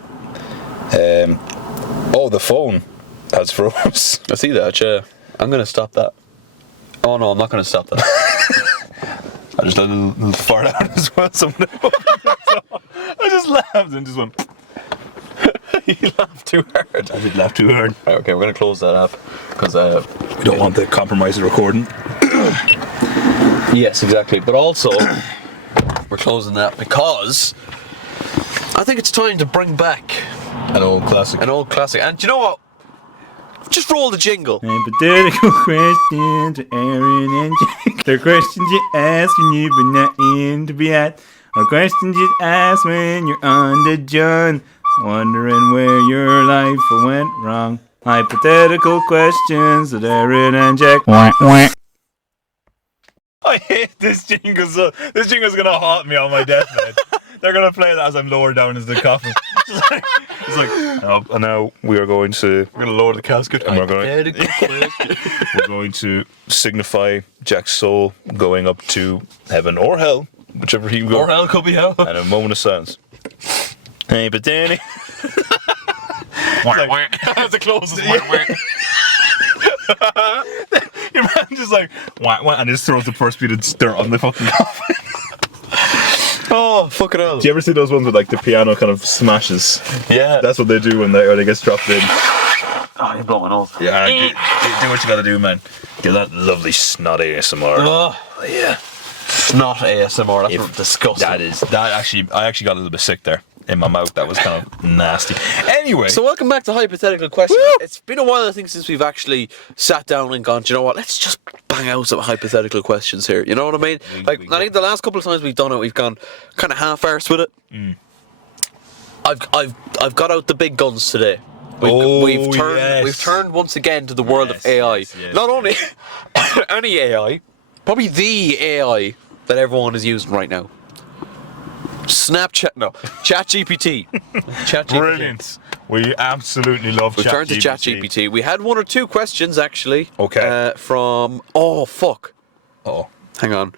The phone has froze. I see that, yeah. I'm going to stop that. Oh no, I'm not going to stop that. I just let a little fart out as well. So I I just laughed and just went. You laughed too hard. I did laugh too hard. Right, okay, we're gonna close that app because We don't want to compromise the recording. yes, exactly. But also, we're closing that because I think it's time to bring back An old classic. an old classic. And do you know what? Just roll the jingle. Hypothetical questions to Aaron and Jake. They're questions you ask when you've been not in to be at. Or questions you ask when you're on the John. Wondering where your life went wrong. Hypothetical questions to Aaron and Jake. I hate this jingle. So this jingle's gonna haunt me on my deathbed. They're gonna play that as I'm lowered down into the coffin. It's like, oh, and now we are going to. We're gonna lower the casket. And we're going to signify Jack's soul going up to heaven or hell, whichever he goes. Or hell could be hell. And a moment of silence. Hey, but Danny. That's the closest. Your man just like wah, wah, and just throws the first bit of dirt on the fucking coffin. Oh, fucking hell. Do you ever see those ones with like the piano kind of smashes? Yeah. That's what they do when they get dropped in. Oh, you're blowing off. Yeah, do what you gotta do, man. Get that lovely snot ASMR. Oh, yeah. Snot ASMR. That's disgusting. That actually, I actually got a little bit sick there in my mouth. That was kind of nasty. Anyway, So welcome back to Hypothetical Questions. It's been a while, I think, since we've actually sat down and gone, do you know what, let's just bang out some hypothetical questions here. You know what I mean? I think the last couple of times we've done it, we've gone kind of half-arsed with it. I've got out the big guns today. We've turned once again to the world of AI. Not only any AI, probably the AI that everyone is using right now. ChatGPT. brilliant. We absolutely love We've turned to ChatGPT. We had one or two questions actually. Okay. From fuck. Oh, Hang on.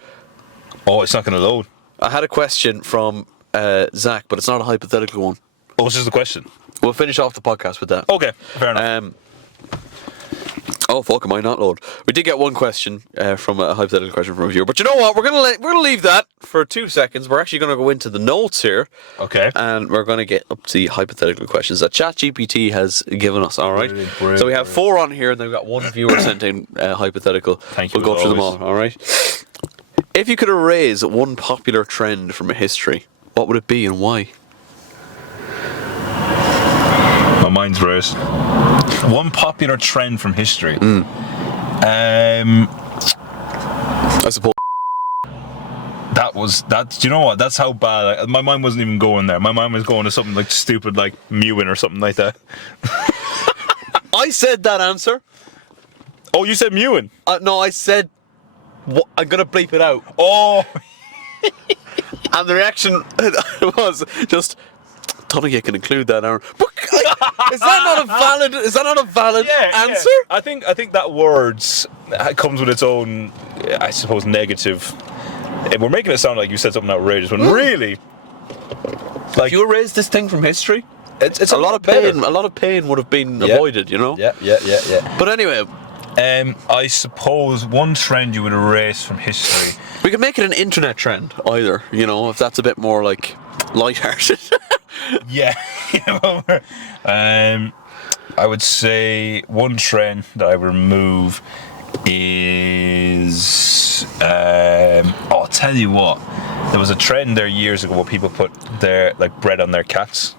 it's not going to load. I had a question from Zach, but it's not a hypothetical one. Oh, it's just a question. We'll finish off the podcast with that. Okay, fair enough. Oh fuck! Am I not load? We did get one question from a hypothetical question from a viewer, but you know what? We're gonna leave that for 2 seconds. We're actually gonna go into the notes here. Okay. And we're gonna get up to the hypothetical questions that ChatGPT has given us. All right. Brilliant, So we have 4 on here, and then we've got one viewer sent in hypothetical. Thank you, We'll go as through them always. all. All right. If you could erase one popular trend from a history, what would it be and why? My mind's raced. One popular trend from history. I suppose. Do you know what? That's how bad. My mind wasn't even going there. My mind was going to something like stupid, like mewing or something like that. I said that answer. Oh, you said mewing? No, I said. I'm gonna bleep it out. Oh, And the reaction was just. Don't think you can include that, Aaron. Is that not a valid answer? Yeah. I think that words comes with its own, I suppose, negative. We're making it sound like you said something outrageous, when really, like, If you erase this thing from history, it's a lot of pain. A lot of pain would have been avoided. You know. Yeah. But anyway, I suppose one trend you would erase from history. we could make it an internet trend either. You know, if that's a bit more like lighthearted. Yeah. I would say one trend that I would remove is I'll tell you what. There was a trend there years ago where people put their bread on their cats.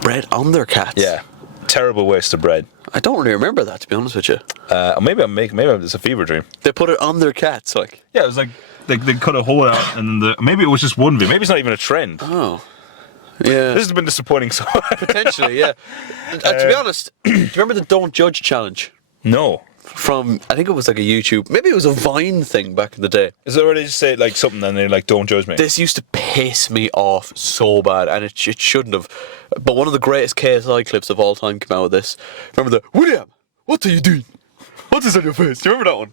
Bread on their cats. Yeah. Terrible waste of bread. I don't really remember that, to be honest with you. Maybe it's a fever dream. They put it on their cats, like. Yeah, it was like they cut a hole out, and maybe it was just one video. Maybe it's not even a trend. Oh. Yeah. This has been disappointing so far. Potentially, yeah. To be honest, do you remember the Don't Judge challenge? No. From, I think it was like a YouTube, maybe it was a Vine thing back in the day. Is it already just say like something and they're like, don't judge me? This used to piss me off so bad, and it shouldn't have. But one of the greatest KSI clips of all time came out of this. Remember the, William, what are you doing? What is on your face? Do you remember that one?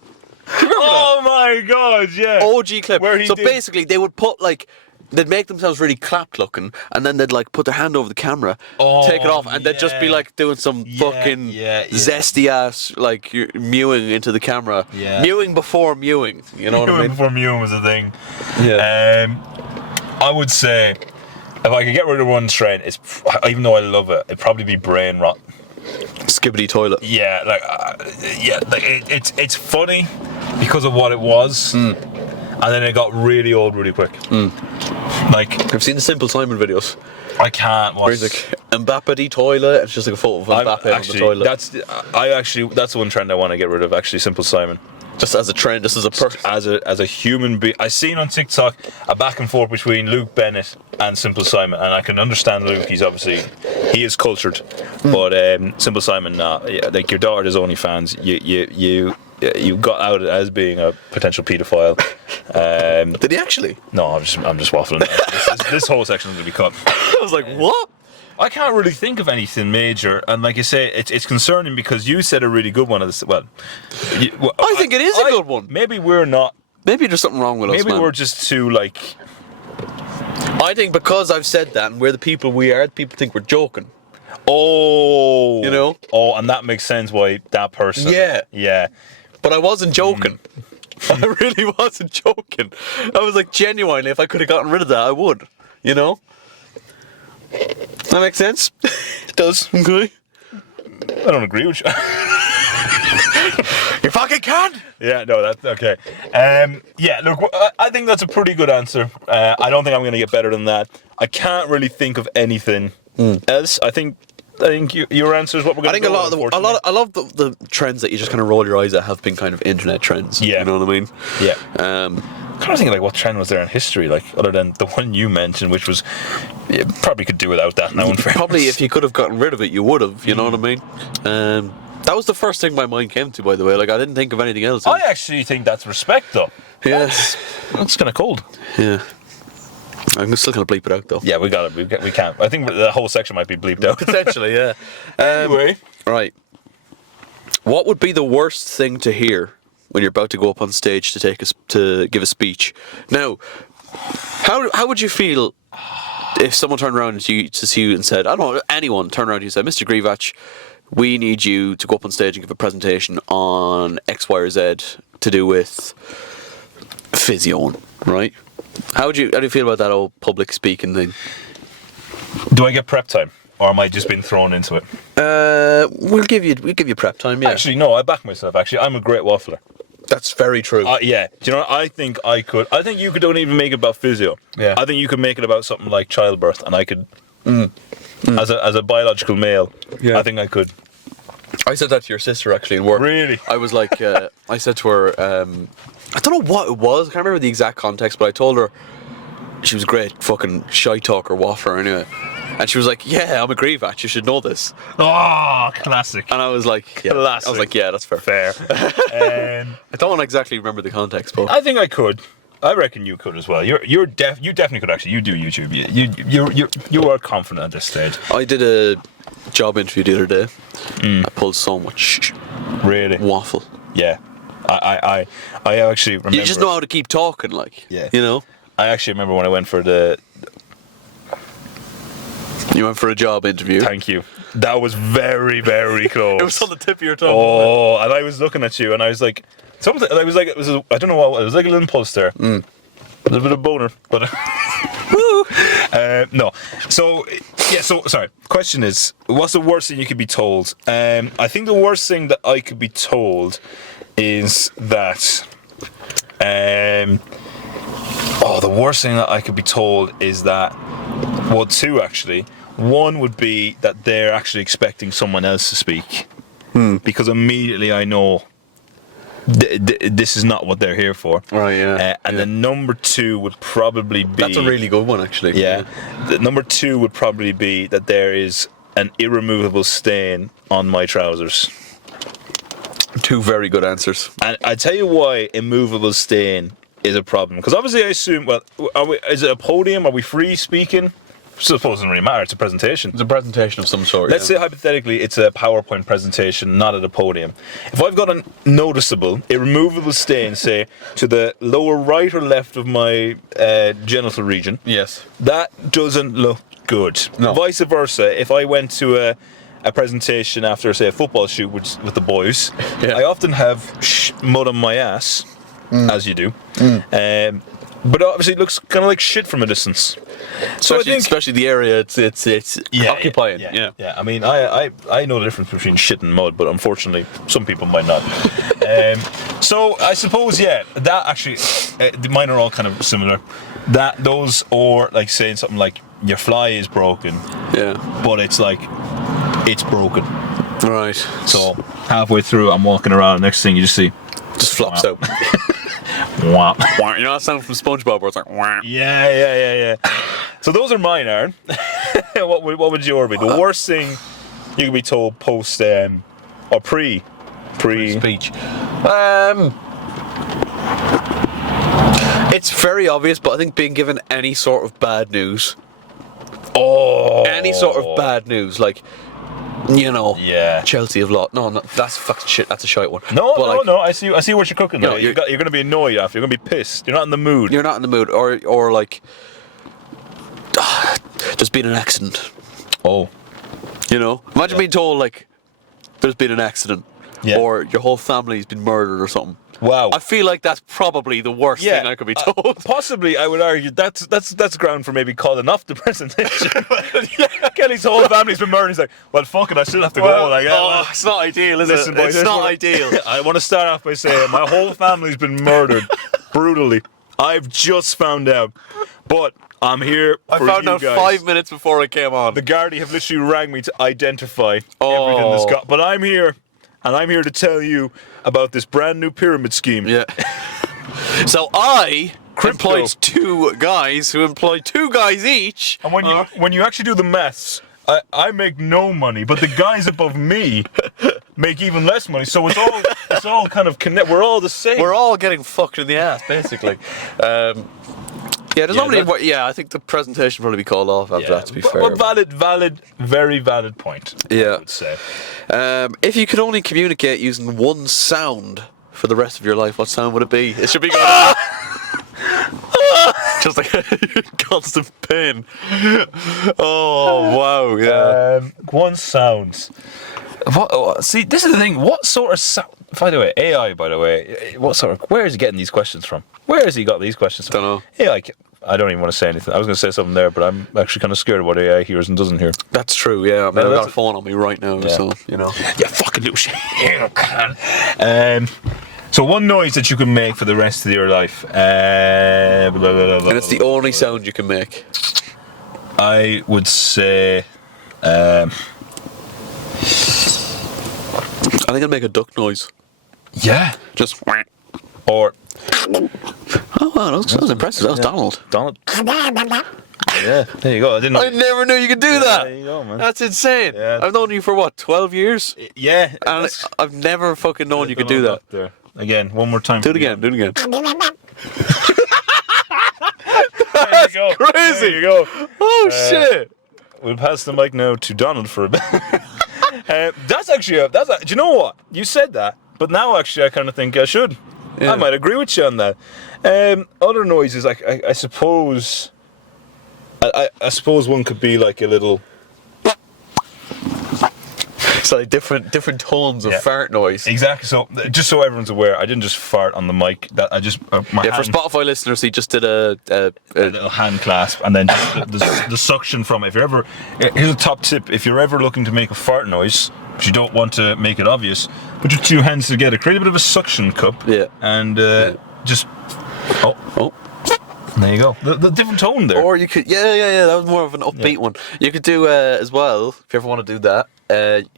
Do you remember Oh my god, yeah. OG clip. Where he So did- basically, they would put like, they'd make themselves really clapped looking, and then they'd like put their hand over the camera, take it off, and they'd just be yeah. like doing some fucking zesty ass like you're mewing into the camera. Yeah. Mewing before mewing. You know what I mean? Before mewing was a thing. Yeah. I would say If I could get rid of one trend, even though I love it, it'd probably be brain rot. Skibbity toilet. Yeah, it's funny because of what it was, and then it got really old really quick. Like, I've seen the Simple Simon videos. I can't watch. Where he's like, Mbappé toilet. It's just like a photo of Mbappé on the toilet. That's one trend I want to get rid of. Actually, Simple Simon. Just as a trend, just as a person. As a human being, I seen on TikTok a back and forth between Luke Bennett and Simple Simon, and I can understand Luke. He is cultured, but Simple Simon, like your daughter does OnlyFans. You got out as being a potential paedophile. Did he actually? No, I'm just waffling. This whole section is going to be cut. I was like, what? I can't really think of anything major, and like you say, it's concerning because you said a really good one of this. Well, I think it is a good one. Maybe we're not. Maybe there's something wrong with us, Maybe man. we're just too like. I think because I've said that and we're the people we are, people think we're joking. Oh, you know. Oh, and that makes sense why that person. Yeah. But I wasn't joking. I really wasn't joking. I was like, genuinely, if I could have gotten rid of that, I would. You know. That makes sense? It does. Okay. I don't agree with you. You fucking can! Yeah, no, that's okay. Yeah, look, I think that's a pretty good answer. I don't think I'm going to get better than that. I can't really think of anything else. I think your answer is what we're going to go with. I love the trends that you just kind of roll your eyes at have been kind of internet trends. Yeah. You know what I mean? Yeah. I'm trying to think like what trend was there in history, like other than the one you mentioned, which was you probably could do without that now. Probably if you could have gotten rid of it, you would have. You know what I mean? That was the first thing my mind came to, by the way. Like I didn't think of anything else. I actually think that's respect, though. Yes. That's kind of cold. Yeah. I'm still gonna bleep it out though. Yeah, we got it. We can't. I think the whole section might be bleeped out. Potentially, yeah. Anyway, right. What would be the worst thing to hear when you're about to go up on stage to give a speech? Now, how would you feel if someone turned around to see you and said, I don't know, anyone turned around to you and said, Mr. Grivach, we need you to go up on stage and give a presentation on X, Y, or Z to do with physio, right? How do you feel about that old public speaking thing? Do I get prep time, or am I just being thrown into it? We'll give you prep time. Yeah. Actually, no. I back myself. Actually, I'm a great waffler. That's very true. Yeah. Do you know what? I think you could don't even make it about physio. Yeah. I think you could make it about something like childbirth, and I could, as a biological male, Yeah. I think I could. I said that to your sister actually in work. Really? I was like, I said to her, I don't know what it was. I can't remember the exact context, but I told her she was a great fucking ShiteTalk or waffler anyway. And she was like, yeah, I'm a Grivach, you should know this. Oh, classic. And I was like, yeah. Classic. I was like, yeah, that's fair. Fair. I don't exactly remember the context, but I think I could. I reckon you could as well. You definitely could actually. You do YouTube. You are confident at this stage. I did a job interview the other day. I pulled so much Really? waffle. Yeah. I actually remember. You just know how to keep talking, like. Yeah. You know? I actually remember when I went for the. You went for a job interview. Thank you. That was very, very close. It was on the tip of your tongue. Oh, and I was looking at you, and I was like, something. I was like, I don't know what. It was like a little impulse there. A little bit of boner, but. No. So yeah. So sorry. Question is, what's the worst thing you could be told? I think the worst thing that I could be told is that. The worst thing that I could be told is that. Well, two actually. One would be that they're actually expecting someone else to speak, because immediately I know this is not what they're here for. Right, yeah. And then number two would probably be... That's a really good one, actually. Yeah. The number two would probably be that there is an irremovable stain on my trousers. Two very good answers. And I tell you why immovable stain is a problem. Because obviously I assume, well, is it a podium? Are we free speaking? Suppose it doesn't really matter. It's a presentation. It's a presentation of some sort. Let's say hypothetically it's a PowerPoint presentation, not at a podium. If I've got a noticeable, irremovable stain, say, to the lower right or left of my genital region, Yes. that doesn't look good. No. Vice versa, if I went to a presentation after, say, a football shoot with the boys, Yeah. I often have mud on my ass, as you do. but obviously it looks kind of like shit from a distance. So Especially the area it's occupying. Yeah. I mean, I know the difference between shit and mud, but unfortunately, some people might not. So I suppose, that actually, mine are all kind of similar. Those, or like saying something like your fly is broken. Yeah. But it's like it's broken. Right. So halfway through, I'm walking around. Next thing you just see, Just flops out. wah. You know that sound from SpongeBob where it's like wah. Yeah. So those are mine, Aaron. what would yours be? The worst thing you could be told post or pre Speech. It's very obvious, but I think being given any sort of bad news. Any sort of bad news, like, Chelsea have lost. No, that's fucking shit. That's a shite one. No. I see what you're cooking. You're You're going to be annoyed after. You're going to be pissed. You're not in the mood. You're not in the mood, or like, there's been an accident. Oh. Imagine being told like, there's been an accident, or your whole family's been murdered or something. Wow. I feel like that's probably the worst thing I could be told. Possibly, I would argue that's ground for maybe calling off the presentation. Kelly's whole family's been murdered. He's like, well, fuck it, I still have to go. Like, it's not ideal, is listen, it? boys, It's not ideal. I want to start off by saying my whole family's been murdered brutally. I've just found out, but I'm here for I found you out guys. 5 minutes before I came on. The Gardaí have literally rang me to identify everything that's got. But I'm here, and I'm here to tell you about this brand new pyramid scheme. Yeah. So I Crypto. employed two guys who employed two guys each. And when you actually do the maths, I make no money, but the guys above me make even less money. So it's all kind of connect. We're all the same. We're all getting fucked in the ass, basically. There's nobody. I think the presentation will probably be called off after that. To be fair, valid, very valid point. Yeah. I would say. If you could only communicate using one sound for the rest of your life, what sound would it be? It should be going. Just like constant pain. Oh wow! Yeah. One sound. See, this is the thing. What sort of sound? By the way, AI. By the way, what sort of? Where is he getting these questions from? Where has he got these questions from? Don't know. AI. I don't even want to say anything. I was going to say something there, but I'm actually kind of scared of what AI hears and doesn't hear. That's true. Yeah. I mean, I've got a phone on me right now, so Yeah, fucking do shit. So one noise that you can make for the rest of your life. and it's the only sound you can make. I would say. I think I'd make a duck noise. Yeah. Just. Or. Oh wow, that was impressive. That was Donald. Yeah, there you go. I didn't know. I never knew you could do that. There you go, man. That's insane. Yeah. I've known you for what, 12 years? Yeah. And I've never fucking known you could do that. There. Again, one more time. Do it again. Do it again. That's crazy. There you go. Oh shit. We'll pass the mic now to Donald for a bit. That's actually. Do you know what? You said that, but now actually I kind of think I should. Yeah. I might agree with you on that. Other noises, like I suppose. I suppose one could be like a little. It's like different tones of fart noise. Exactly. So just so everyone's aware, I didn't just fart on the mic. That I just my Yeah, for hand, Spotify listeners, he just did a little hand clasp, and then just the suction from it. If you're ever, here's a top tip: if you're ever looking to make a fart noise, but you don't want to make it obvious, put your two hands together, create a bit of a suction cup, and just oh. There you go. The different tone there. Or you could, that was more of an upbeat one. You could do as well, if you ever want to do that.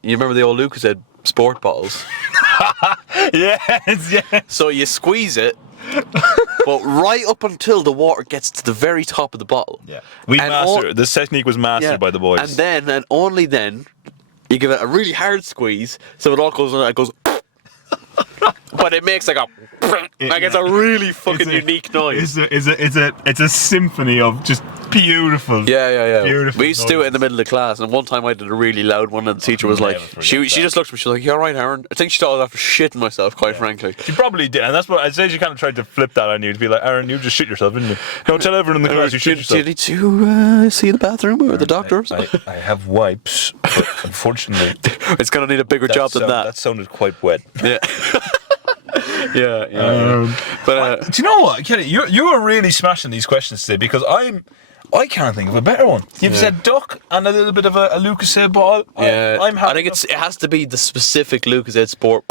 You remember the old Lucozade sport bottles? Yes. So you squeeze it, but right up until the water gets to the very top of the bottle. Yeah. This technique was mastered by the boys. And then, and only then, you give it a really hard squeeze, so it all goes on. It goes. But it makes like it's a really fucking unique noise. It's a symphony of just beautiful. Yeah. Beautiful. We used to do it in the middle of the class, and one time I did a really loud one, and the teacher was like, she just looked at me, she was like, "You all right, Aaron?" I think she thought I was after shitting myself, quite frankly. She probably did, and that's what I said. She kind of tried to flip that on you to be like, "Aaron, you just shit yourself, didn't you? Don't tell everyone in the class you shit yourself." Do you need to see the bathroom or the doctor? I have wipes, but unfortunately, it's gonna need a bigger job than that. That sounded quite wet. Yeah. Yeah. But Do you know what, Kenny? You are really smashing these questions today because I can't think of a better one. You've said duck and a little bit of a Lucozade bottle. I'm happy. I think it has to be the specific Lucozade Sport.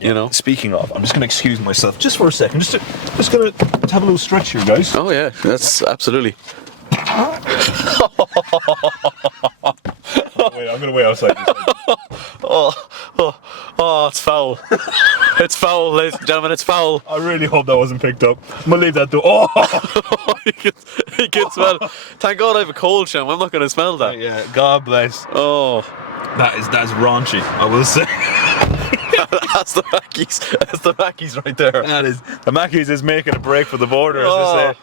You know. Speaking of, I'm just going to excuse myself just for a second. Just going to have a little stretch here, guys. Oh yeah, that's absolutely. Wait, I'm going to wait outside. Oh, it's foul. It's foul, ladies and gentlemen. It's foul. I really hope that wasn't picked up. I'm going to leave that door. Oh! He can smell. Thank God I have a cold, Sham. I'm not going to smell that. Yeah, God bless. Oh. That's raunchy, I will say. That's the Maccies. That's the Maccies right there. That is. The Maccies is making a break for the border, as they say.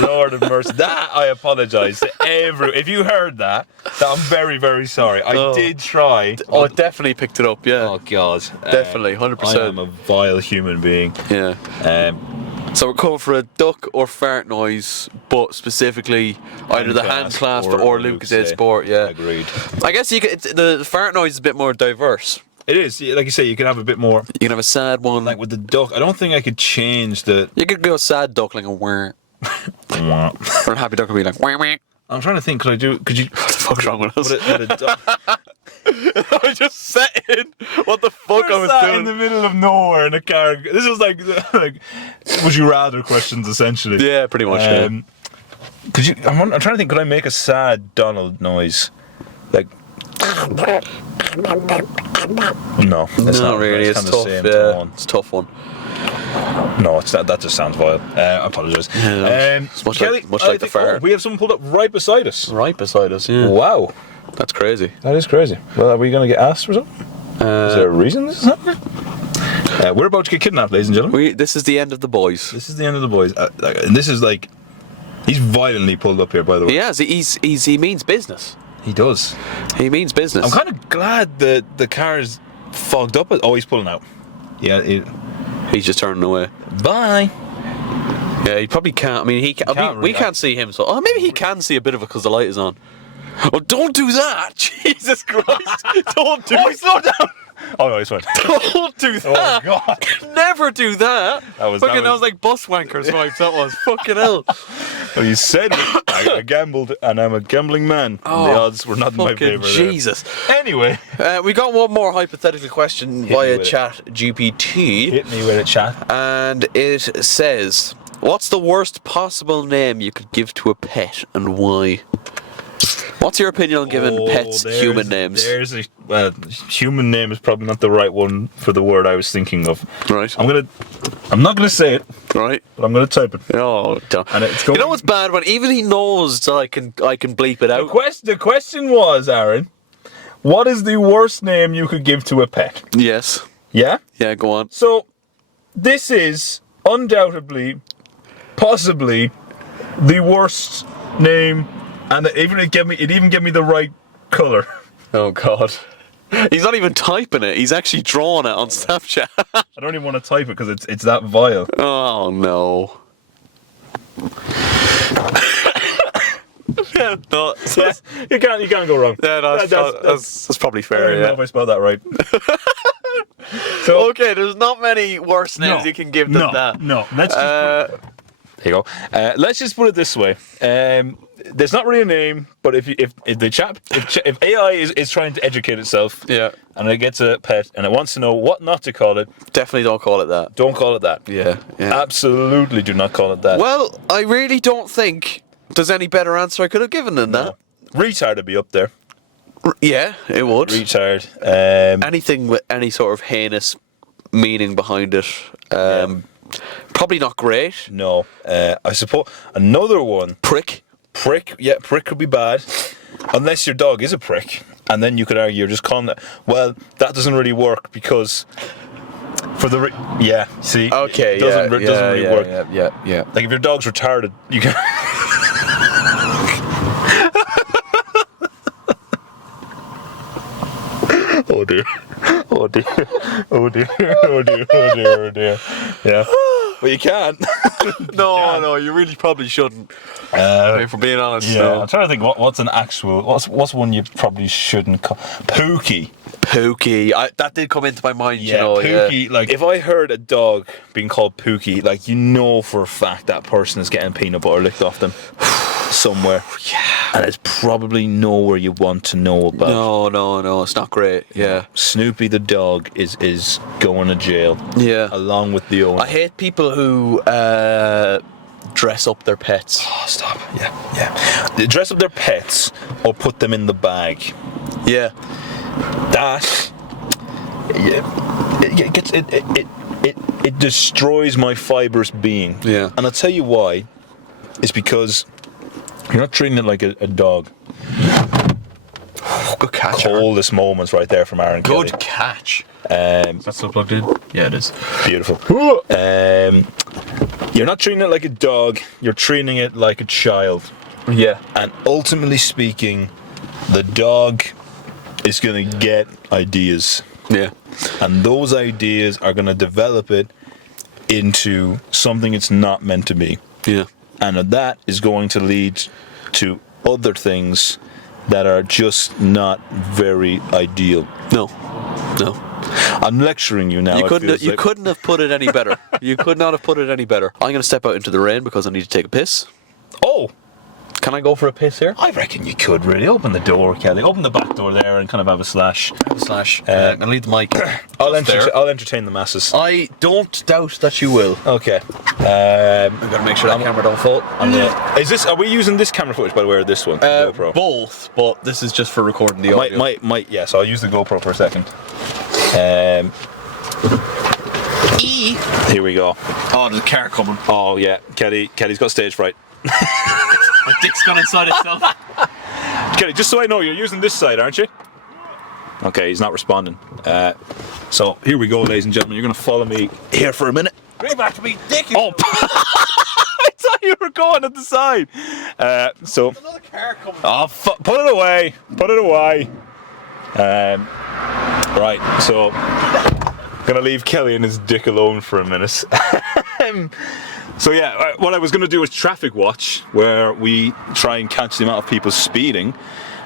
Lord of mercy. That I apologise to if you heard that I'm very, very sorry. I did try. Oh, it definitely picked it up, yeah. Oh God. Definitely, 100%. I am a vile human being. Yeah. So we're going for a duck or fart noise, but specifically either the hand clasp or Lucozade Sport. Yeah. Agreed. I guess the fart noise is a bit more diverse. It is, like you say, you can have a bit more. You can have a sad one. Like with the duck, I don't think I could change the. You could go sad duck like a whir. Or a happy duck would be like wah wah. I'm trying to think. Could you? What the fuck's wrong with us? With a duck? I just set in what the fuck I was doing in the middle of nowhere in a car. This was like would you rather questions essentially. Yeah, pretty much. Could you? I'm trying to think. Could I make a sad Donald noise? Like. No, it's not really. It's tough. Yeah, it's a tough one. No, it's not. That just sounds vile. I apologise. It's much like the fart. We have someone pulled up right beside us. Right beside us. Yeah. Wow, that's crazy. That is crazy. Well, are we going to get asked for something? Is there a reason this is happening? We're about to get kidnapped, ladies and gentlemen. This is the end of the boys. This is the end of the boys, and this is like he's violently pulled up here. By the way, he has. He means business. He does. He means business. I'm kind of glad that the car is fogged up. Oh, he's pulling out. Yeah, he's just turning away. Bye. Yeah, he probably can't. I mean, we can't see him, so maybe he can see a bit of it because the light is on. Oh, don't do that! Jesus Christ! Don't do. Oh, slow down. Oh no, he's fine. Don't do that! Oh God! Never do that. That was like bus wankers vibes. That was fucking hell. Well, you said I gambled, and I'm a gambling man. And the odds were not in my favour. Jesus. Anyway, we got one more hypothetical question via Chat GPT. Hit me with a chat. And it says, "What's the worst possible name you could give to a pet, and why?" What's your opinion on giving pets human names? Human name is probably not the right one for the word I was thinking of. Right. I'm not gonna say it. Right. But I'm gonna type it. Oh, and it's going. You know what's bad when even he knows that I can bleep it out. The question was, Aaron, what is the worst name you could give to a pet? Yes. Yeah? Yeah, go on. So this is undoubtedly, possibly, the worst name. And it even gave me the right colour. Oh God. He's not even typing it. He's actually drawing it on Snapchat. I don't even want to type it because it's that vile. Oh no. Yeah, no, you can't go wrong. Yeah, no, that's probably fair. I don't know if I spelled that right. So okay, there's not many worse names you can give than that. No, let's just there you go. Let's just put it this way. There's not really a name, but if AI is trying to educate itself, and it gets a pet and it wants to know what not to call it, definitely don't call it that. Don't call it that. Yeah. Absolutely do not call it that. Well, I really don't think there's any better answer I could have given than that. Retard would be up there. Yeah, it would. Retard. Anything with any sort of heinous meaning behind it. Probably not great. No. I suppose another one. Prick. Yeah, prick could be bad. Unless your dog is a prick. And then you could argue you're just calling it. Well, that doesn't really work because for the see. Okay, it doesn't really work. Yeah. Like if your dog's retarded, you can. Oh dear. Yeah. Well, you can't. No, you really probably shouldn't. If we're being honest. Yeah, No. I'm trying to think what's an actual what's one you probably shouldn't call Pookie. Pookie. That did come into my mind, Yeah, you know. Pookie. Like if I heard a dog being called Pookie, like you know for a fact that person is getting peanut butter licked off them somewhere. Yeah. And it's probably nowhere you want to know about. No, it's not great. Yeah. Snoopy the dog is going to jail. Yeah. Along with the owner. I hate people who dress up their pets. Oh, stop. Yeah. They dress up their pets or put them in the bag. Yeah. That it destroys my fibrous being. Yeah. And I'll tell you why. It's because you're not treating it like a dog. Good catch, Aaron. Coldest moments right there from Aaron Kelly. Good catch. Is that still plugged in? Yeah, it is. Beautiful. You're not treating it like a dog. You're treating it like a child. Yeah. And ultimately speaking, the dog is going to get ideas. Yeah. And those ideas are going to develop it into something it's not meant to be. Yeah. And that is going to lead to other things that are just not very ideal. No. I'm lecturing you now. You couldn't have put it any better. You could not have put it any better. I'm going to step out into the rain because I need to take a piss. Oh! Can I go for a piss here? I reckon you could really. Open the door, Kelly. Open the back door there and kind of have a slash. I'm going to leave the mic. I'll entertain the masses. I don't doubt that you will. Okay. I've got to make sure that camera don't fall. Are we using this camera footage, by the way, or this one? The GoPro? Both, but this is just for recording the audio. Yeah, so I'll use the GoPro for a second. Here we go. Oh, there's a car coming. Oh, yeah. Kelly's got stage fright. My dick's gone inside itself. Kelly, just so I know, you're using this side, aren't you? Okay, he's not responding. So here we go, ladies and gentlemen. You're going to follow me here for a minute. Bring back to me, dick. Oh, I thought you were going at the side. So There's another car coming. Oh, put it away. Put it away. Right, so gonna leave Kelly and his dick alone for a minute. So yeah, what I was gonna do is traffic watch, where we try and catch the amount of people speeding.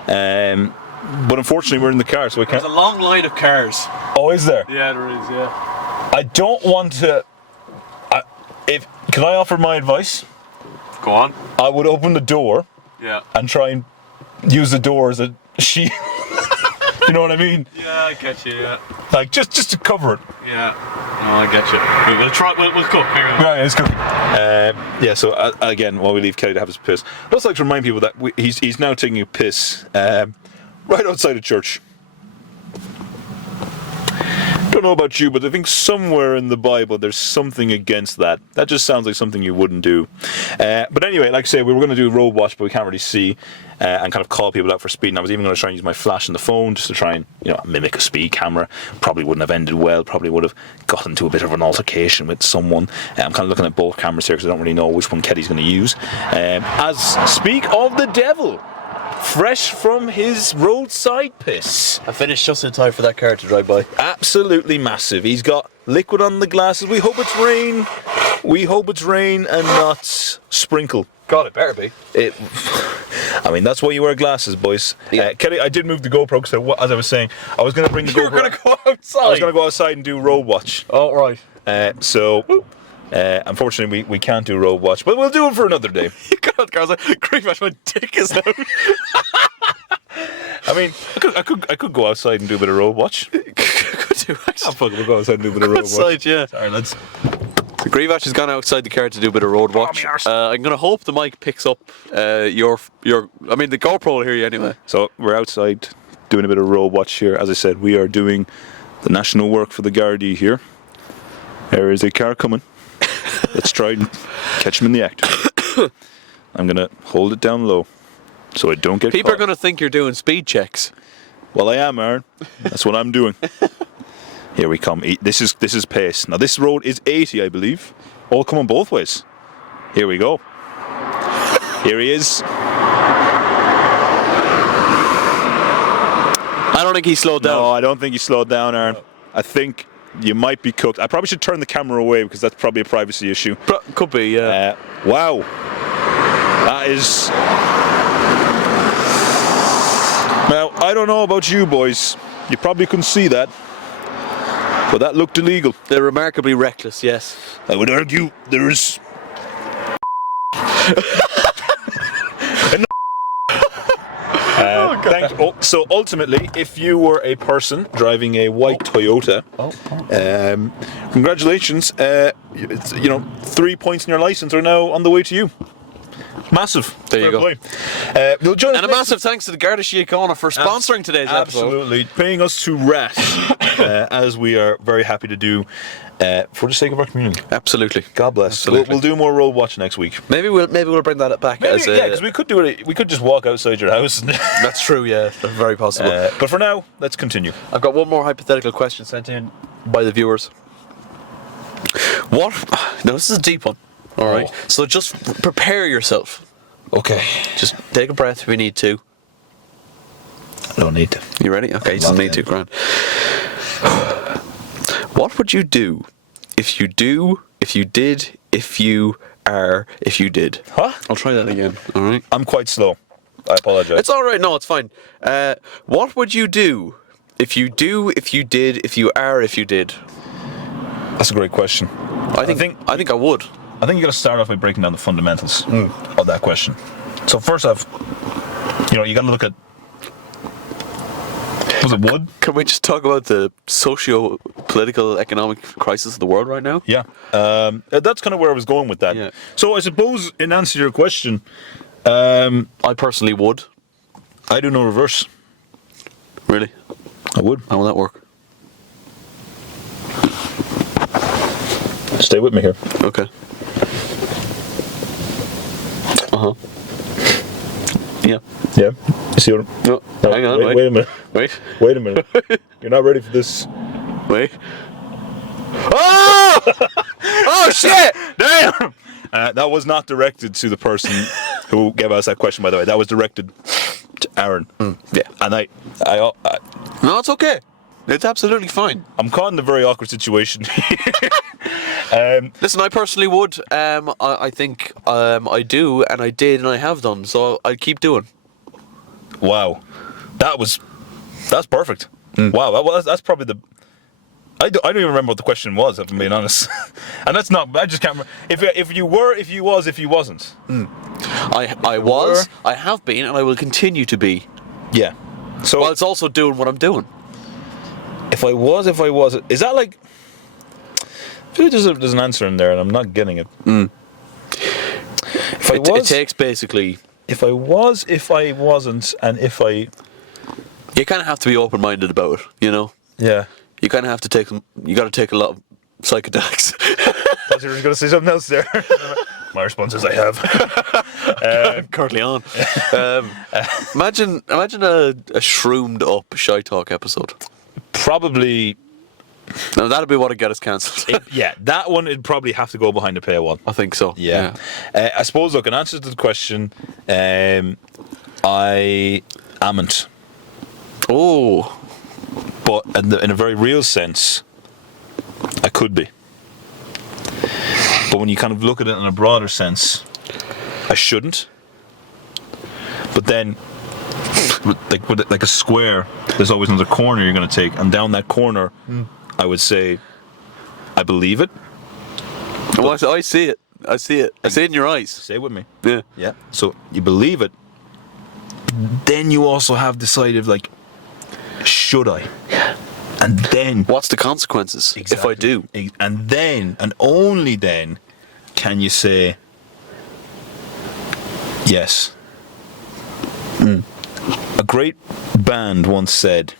But unfortunately, we're in the car, so we can't. There's a long line of cars. Oh, is there? Yeah, there is. Yeah. I don't want to. Can I offer my advice? Go on. I would open the door. Yeah. And try and use the door as a shield. You know what I mean? Yeah, I get you. Yeah. Like just to cover it. Yeah. No, I get you. We'll try. We'll cook. Hang on. Right, it's cooking. Yeah. So again, while we leave Kelly to have his piss, I'd also like to remind people that he's now taking a piss right outside of church. Don't know about you, but I think somewhere in the Bible there's something against that. That just sounds like something you wouldn't do. But anyway, like I say, we were going to do road watch, but we can't really see and kind of call people out for speed. And I was even going to try and use my flash on the phone just to try and mimic a speed camera. Probably wouldn't have ended well. Probably would have got into a bit of an altercation with someone. I'm kind of looking at both cameras here because I don't really know which one Kelly's going to use. As speak of the devil, fresh from his roadside piss. I finished just in time for that car to drive by. Absolutely massive. He's got liquid on the glasses. We hope it's rain. We hope it's rain and not sprinkle. God, it better be. I mean, that's why you wear glasses, boys. Yeah. Kelly, I did move the GoPro because, as I was saying, I was going to bring the GoPro. You were going to go outside? I was going to go outside and do road watch. Oh, right. Unfortunately, we can't do road watch, but we'll do it for another day. You got out the car, I was like, Great Match, my dick is out. I mean, I could go outside and do a bit of road watch. Could do it. Oh, fuck, we'll go outside and do a bit of road watch. Outside, yeah. Sorry, lads. Grievash has gone outside the car to do a bit of road watch. I'm going to hope the mic picks up the GoPro will hear you anyway. So we're outside doing a bit of road watch here. As I said, we are doing the national work for the Gardaí here. There is a car coming. Let's try and catch him in the act. I'm going to hold it down low so I don't get People caught. are going to think you're doing speed checks. Well, I am, Aaron. That's what I'm doing. Here we come. This is pace. Now, this road is 80, I believe. All coming both ways. Here we go. Here he is. I don't think he slowed down. No, I don't think he slowed down, Aaron. I think You might be cooked. I probably should turn the camera away because that's probably a privacy issue. Could be, yeah. Wow. That is... Now, I don't know about you boys. You probably couldn't see that. But that looked illegal. They're remarkably reckless, yes. I would argue there's... So ultimately, if you were a person driving a white Toyota, congratulations. 3 points in your license are now on the way to you. Massive. There you go. And a massive thanks to the Garda Síochána for sponsoring today's episode. Absolutely. Paying us to rest, as we are very happy to do for the sake of our community. Absolutely. God bless. Absolutely. We'll do more road watch next week. Maybe we'll bring that back. Maybe, because we could do it. We could just walk outside your house. That's true. Yeah, very possible. But for now, let's continue. I've got one more hypothetical question sent in by the viewers. What? No, this is a deep one. All right. So just prepare yourself. Okay. Just take a breath if you need to. I don't need to. You ready? Okay, you don't need to, Grant. What would you do if you did, if you are, if you did? Huh? I'll try that again. All right. I'm quite slow. I apologize. It's all right. No, it's fine. What would you do if you did, if you are, if you did? That's a great question. I think I would. I think you got to start off by breaking down the fundamentals of that question. So first off, you got to look at, was it wood? Can we just talk about the socio-political economic crisis of the world right now? Yeah. That's kind of where I was going with that. Yeah. So I suppose in answer to your question, I personally would. I do no reverse. Really? I would. How will that work? Stay with me here. Okay. Uh-huh. Yeah. Yeah. You see what No, hang on, wait a minute. Wait a minute. You're not ready for this. Wait. Oh! Oh, shit! Damn! That was not directed to the person who gave us that question, by the way. That was directed to Aaron. Yeah. And I No, it's okay. It's absolutely fine. I'm caught in a very awkward situation. Listen, I personally would. I think I do, and I did, and I have done. So I'd keep doing. Wow, that's perfect. Wow, that's probably the. I don't even remember what the question was, if I'm being honest. And that's not. I just can't remember. If you were, if you was, if you wasn't. I was. I have been, and I will continue to be. Yeah. So. While it's also doing what I'm doing. If I wasn't. Is that like? I feel like there's an answer in there, and I'm not getting it. If I was, it takes basically. If I was, if I wasn't, and if I. You kind of have to be open-minded about it, Yeah. You kind of have to take. You got to take a lot of psychedelics. Thought you were going to say something else there. My response is I have. Currently on. Imagine a shroomed up ShiteTalk episode. Probably. No, that'd be what would get us cancelled. Yeah, that one would probably have to go behind a paywall. I think so. Yeah. I suppose, look, in answer to the question, I amn't. Oh. But in a very real sense, I could be. But when you kind of look at it in a broader sense, I shouldn't. But then, like a square, there's always another corner you're going to take, and down that corner, I would say, I believe it. Well, I see it. I see it. I see it in your eyes. Stay with me. Yeah. Yeah. So you believe it. Then you also have decided, like, should I? Yeah. And then what's the consequences if I do? And then, and only then, can you say yes. A great band once said,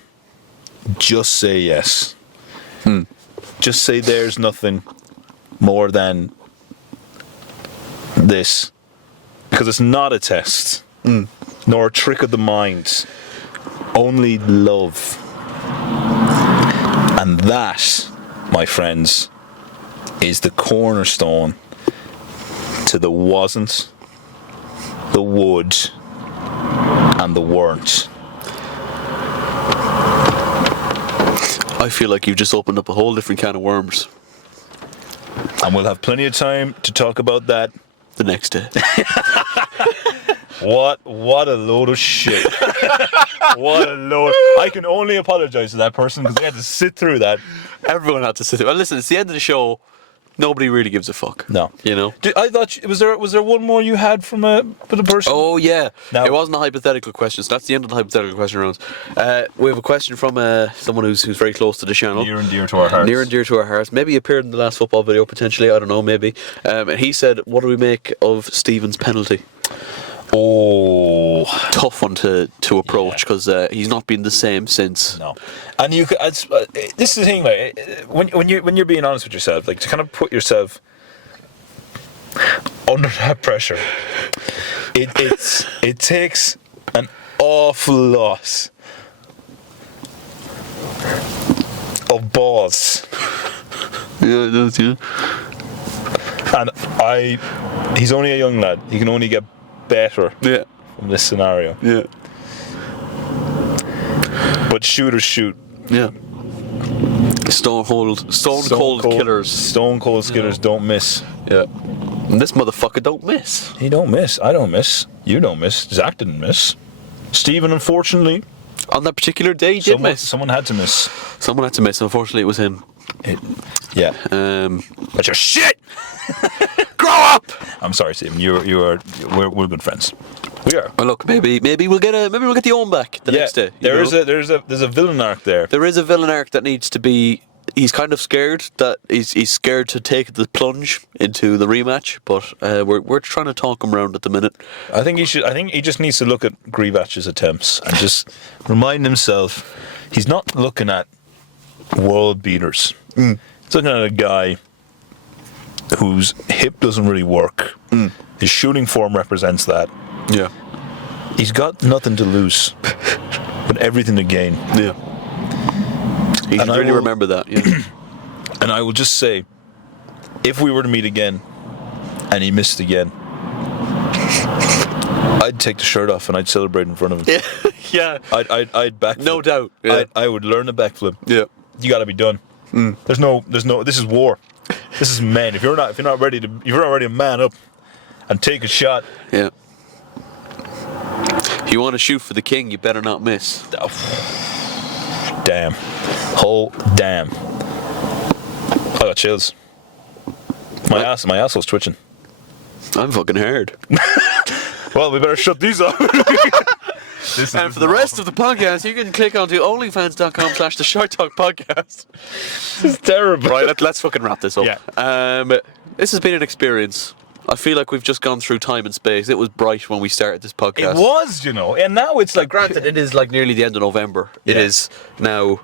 just say yes. Just say there's nothing more than this. Because it's not a test, nor a trick of the mind. Only love. And that, my friends, is the cornerstone to the wasn't, the would, and the weren't. I feel like you've just opened up a whole different can of worms. And we'll have plenty of time to talk about that The next day. What a load of shit. What a load. I can only apologize to that person because they had to sit through that. Everyone had to sit there. Well, listen, it's the end of the show. Nobody really gives a fuck. No. You know? I thought, was there one more you had from a person? Oh, yeah. No. It wasn't a hypothetical question, so that's the end of the hypothetical question rounds. We have a question from someone who's very close to the channel. Near and dear to our hearts. Near and dear to our hearts. Maybe appeared in the last football video, potentially. I don't know, maybe. And he said, what do we make of Stephen's penalty? Oh, Tough one to approach because he's not been the same since. no. And you could. This is the thing, like, when you're being honest with yourself, like to kind of put yourself under that pressure, it takes an awful lot of balls. Yeah, it does, yeah. And he's only a young lad. He can only get better Yeah. from this scenario. Yeah. But shooters shoot. Yeah. Stone cold killers. Stone cold killers don't miss. Yeah. And this motherfucker don't miss. He don't miss. I don't miss. You don't miss. Zach didn't miss. Stephen, unfortunately, On that particular day, he did miss. someone had to miss. Someone had to miss. Unfortunately, it was him. Yeah. But you're shit. Grow up. I'm sorry, Stephen. We're good friends. We are. Well, look, maybe we'll get the own back the next day. There's a villain arc there. There is a villain arc that needs to be. He's kind of scared that he's scared to take the plunge into the rematch, but we're trying to talk him around at the minute. I think he just needs to look at Grivac's attempts and just remind himself he's not looking at world beaters. He's looking at a guy whose hip doesn't really work. His shooting form represents that. Yeah. He's got nothing to lose, but everything to gain. Yeah. He should really remember that. Yeah. And I will just say, if we were to meet again, and he missed again, I'd take the shirt off and I'd celebrate in front of him. Yeah. I'd backflip. No doubt. Yeah. I would learn a backflip. Yeah. You got to be done. There's no. This is war. This is men. If you're not ready to man up and take a shot. Yeah. If you want to shoot for the king, you better not miss. Damn. Oh damn. I got chills. My asshole's twitching. I'm fucking hard. Well, we better shut these off. And for the rest of the podcast, you can click onto onlyfans.com/the ShiteTalk podcast. This is terrible. Right, let's fucking wrap this up. Yeah. This has been an experience. I feel like we've just gone through time and space. It was bright when we started this podcast. It was, and now it's like. Granted, it is like nearly the end of November. It is now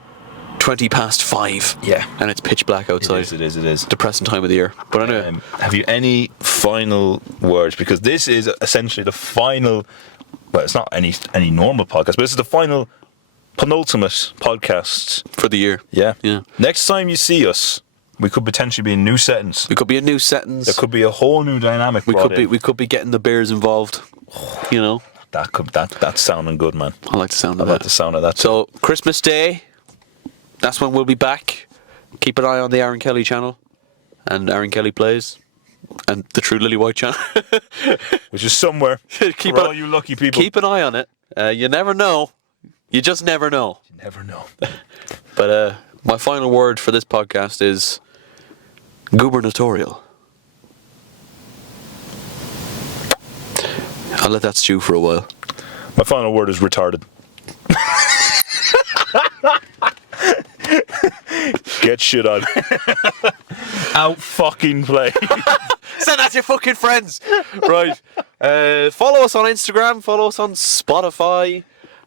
5:20. Yeah. And it's pitch black outside. It is. Depressing time of the year. But anyway. Have you any final words? Because this is essentially the final. Well, it's not any normal podcast, but this is the final penultimate podcast for the year. Yeah. Yeah. Next time you see us, we could potentially be in new settings. We could be in new settings. There could be a whole new dynamic. We could be getting the bears involved. You know. That's sounding good, man. I like the sound I of like that. the sound of that. So Christmas Day, that's when we'll be back. Keep an eye on the Aaron Kelly channel, and Aaron Kelly Plays, and the True Lily White channel, which is somewhere. For all you lucky people. Keep an eye on it. You never know. You just never know. You never know. But my final word for this podcast is gubernatorial. I'll let that stew for a while. My final word is retarded. Get shit on. Out fucking play. Send that to your fucking friends. Right. Follow us on Instagram. Follow us on Spotify.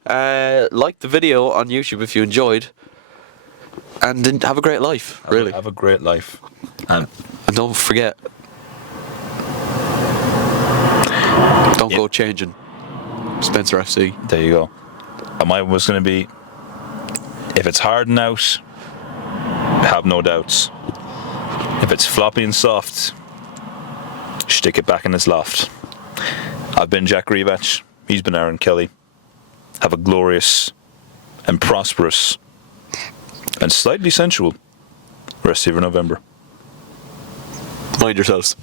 Like the video on YouTube if you enjoyed. And have a great life, really. Have a great life. And don't forget, don't go changing. Spencer FC. There you go. And mine was going to be, if it's hard and out, have no doubts. If it's floppy and soft, stick it back in its loft. I've been Jack Grivach. He's been Aaron Kelly. Have a glorious and prosperous and slightly sensual rest of your November. Mind yourselves.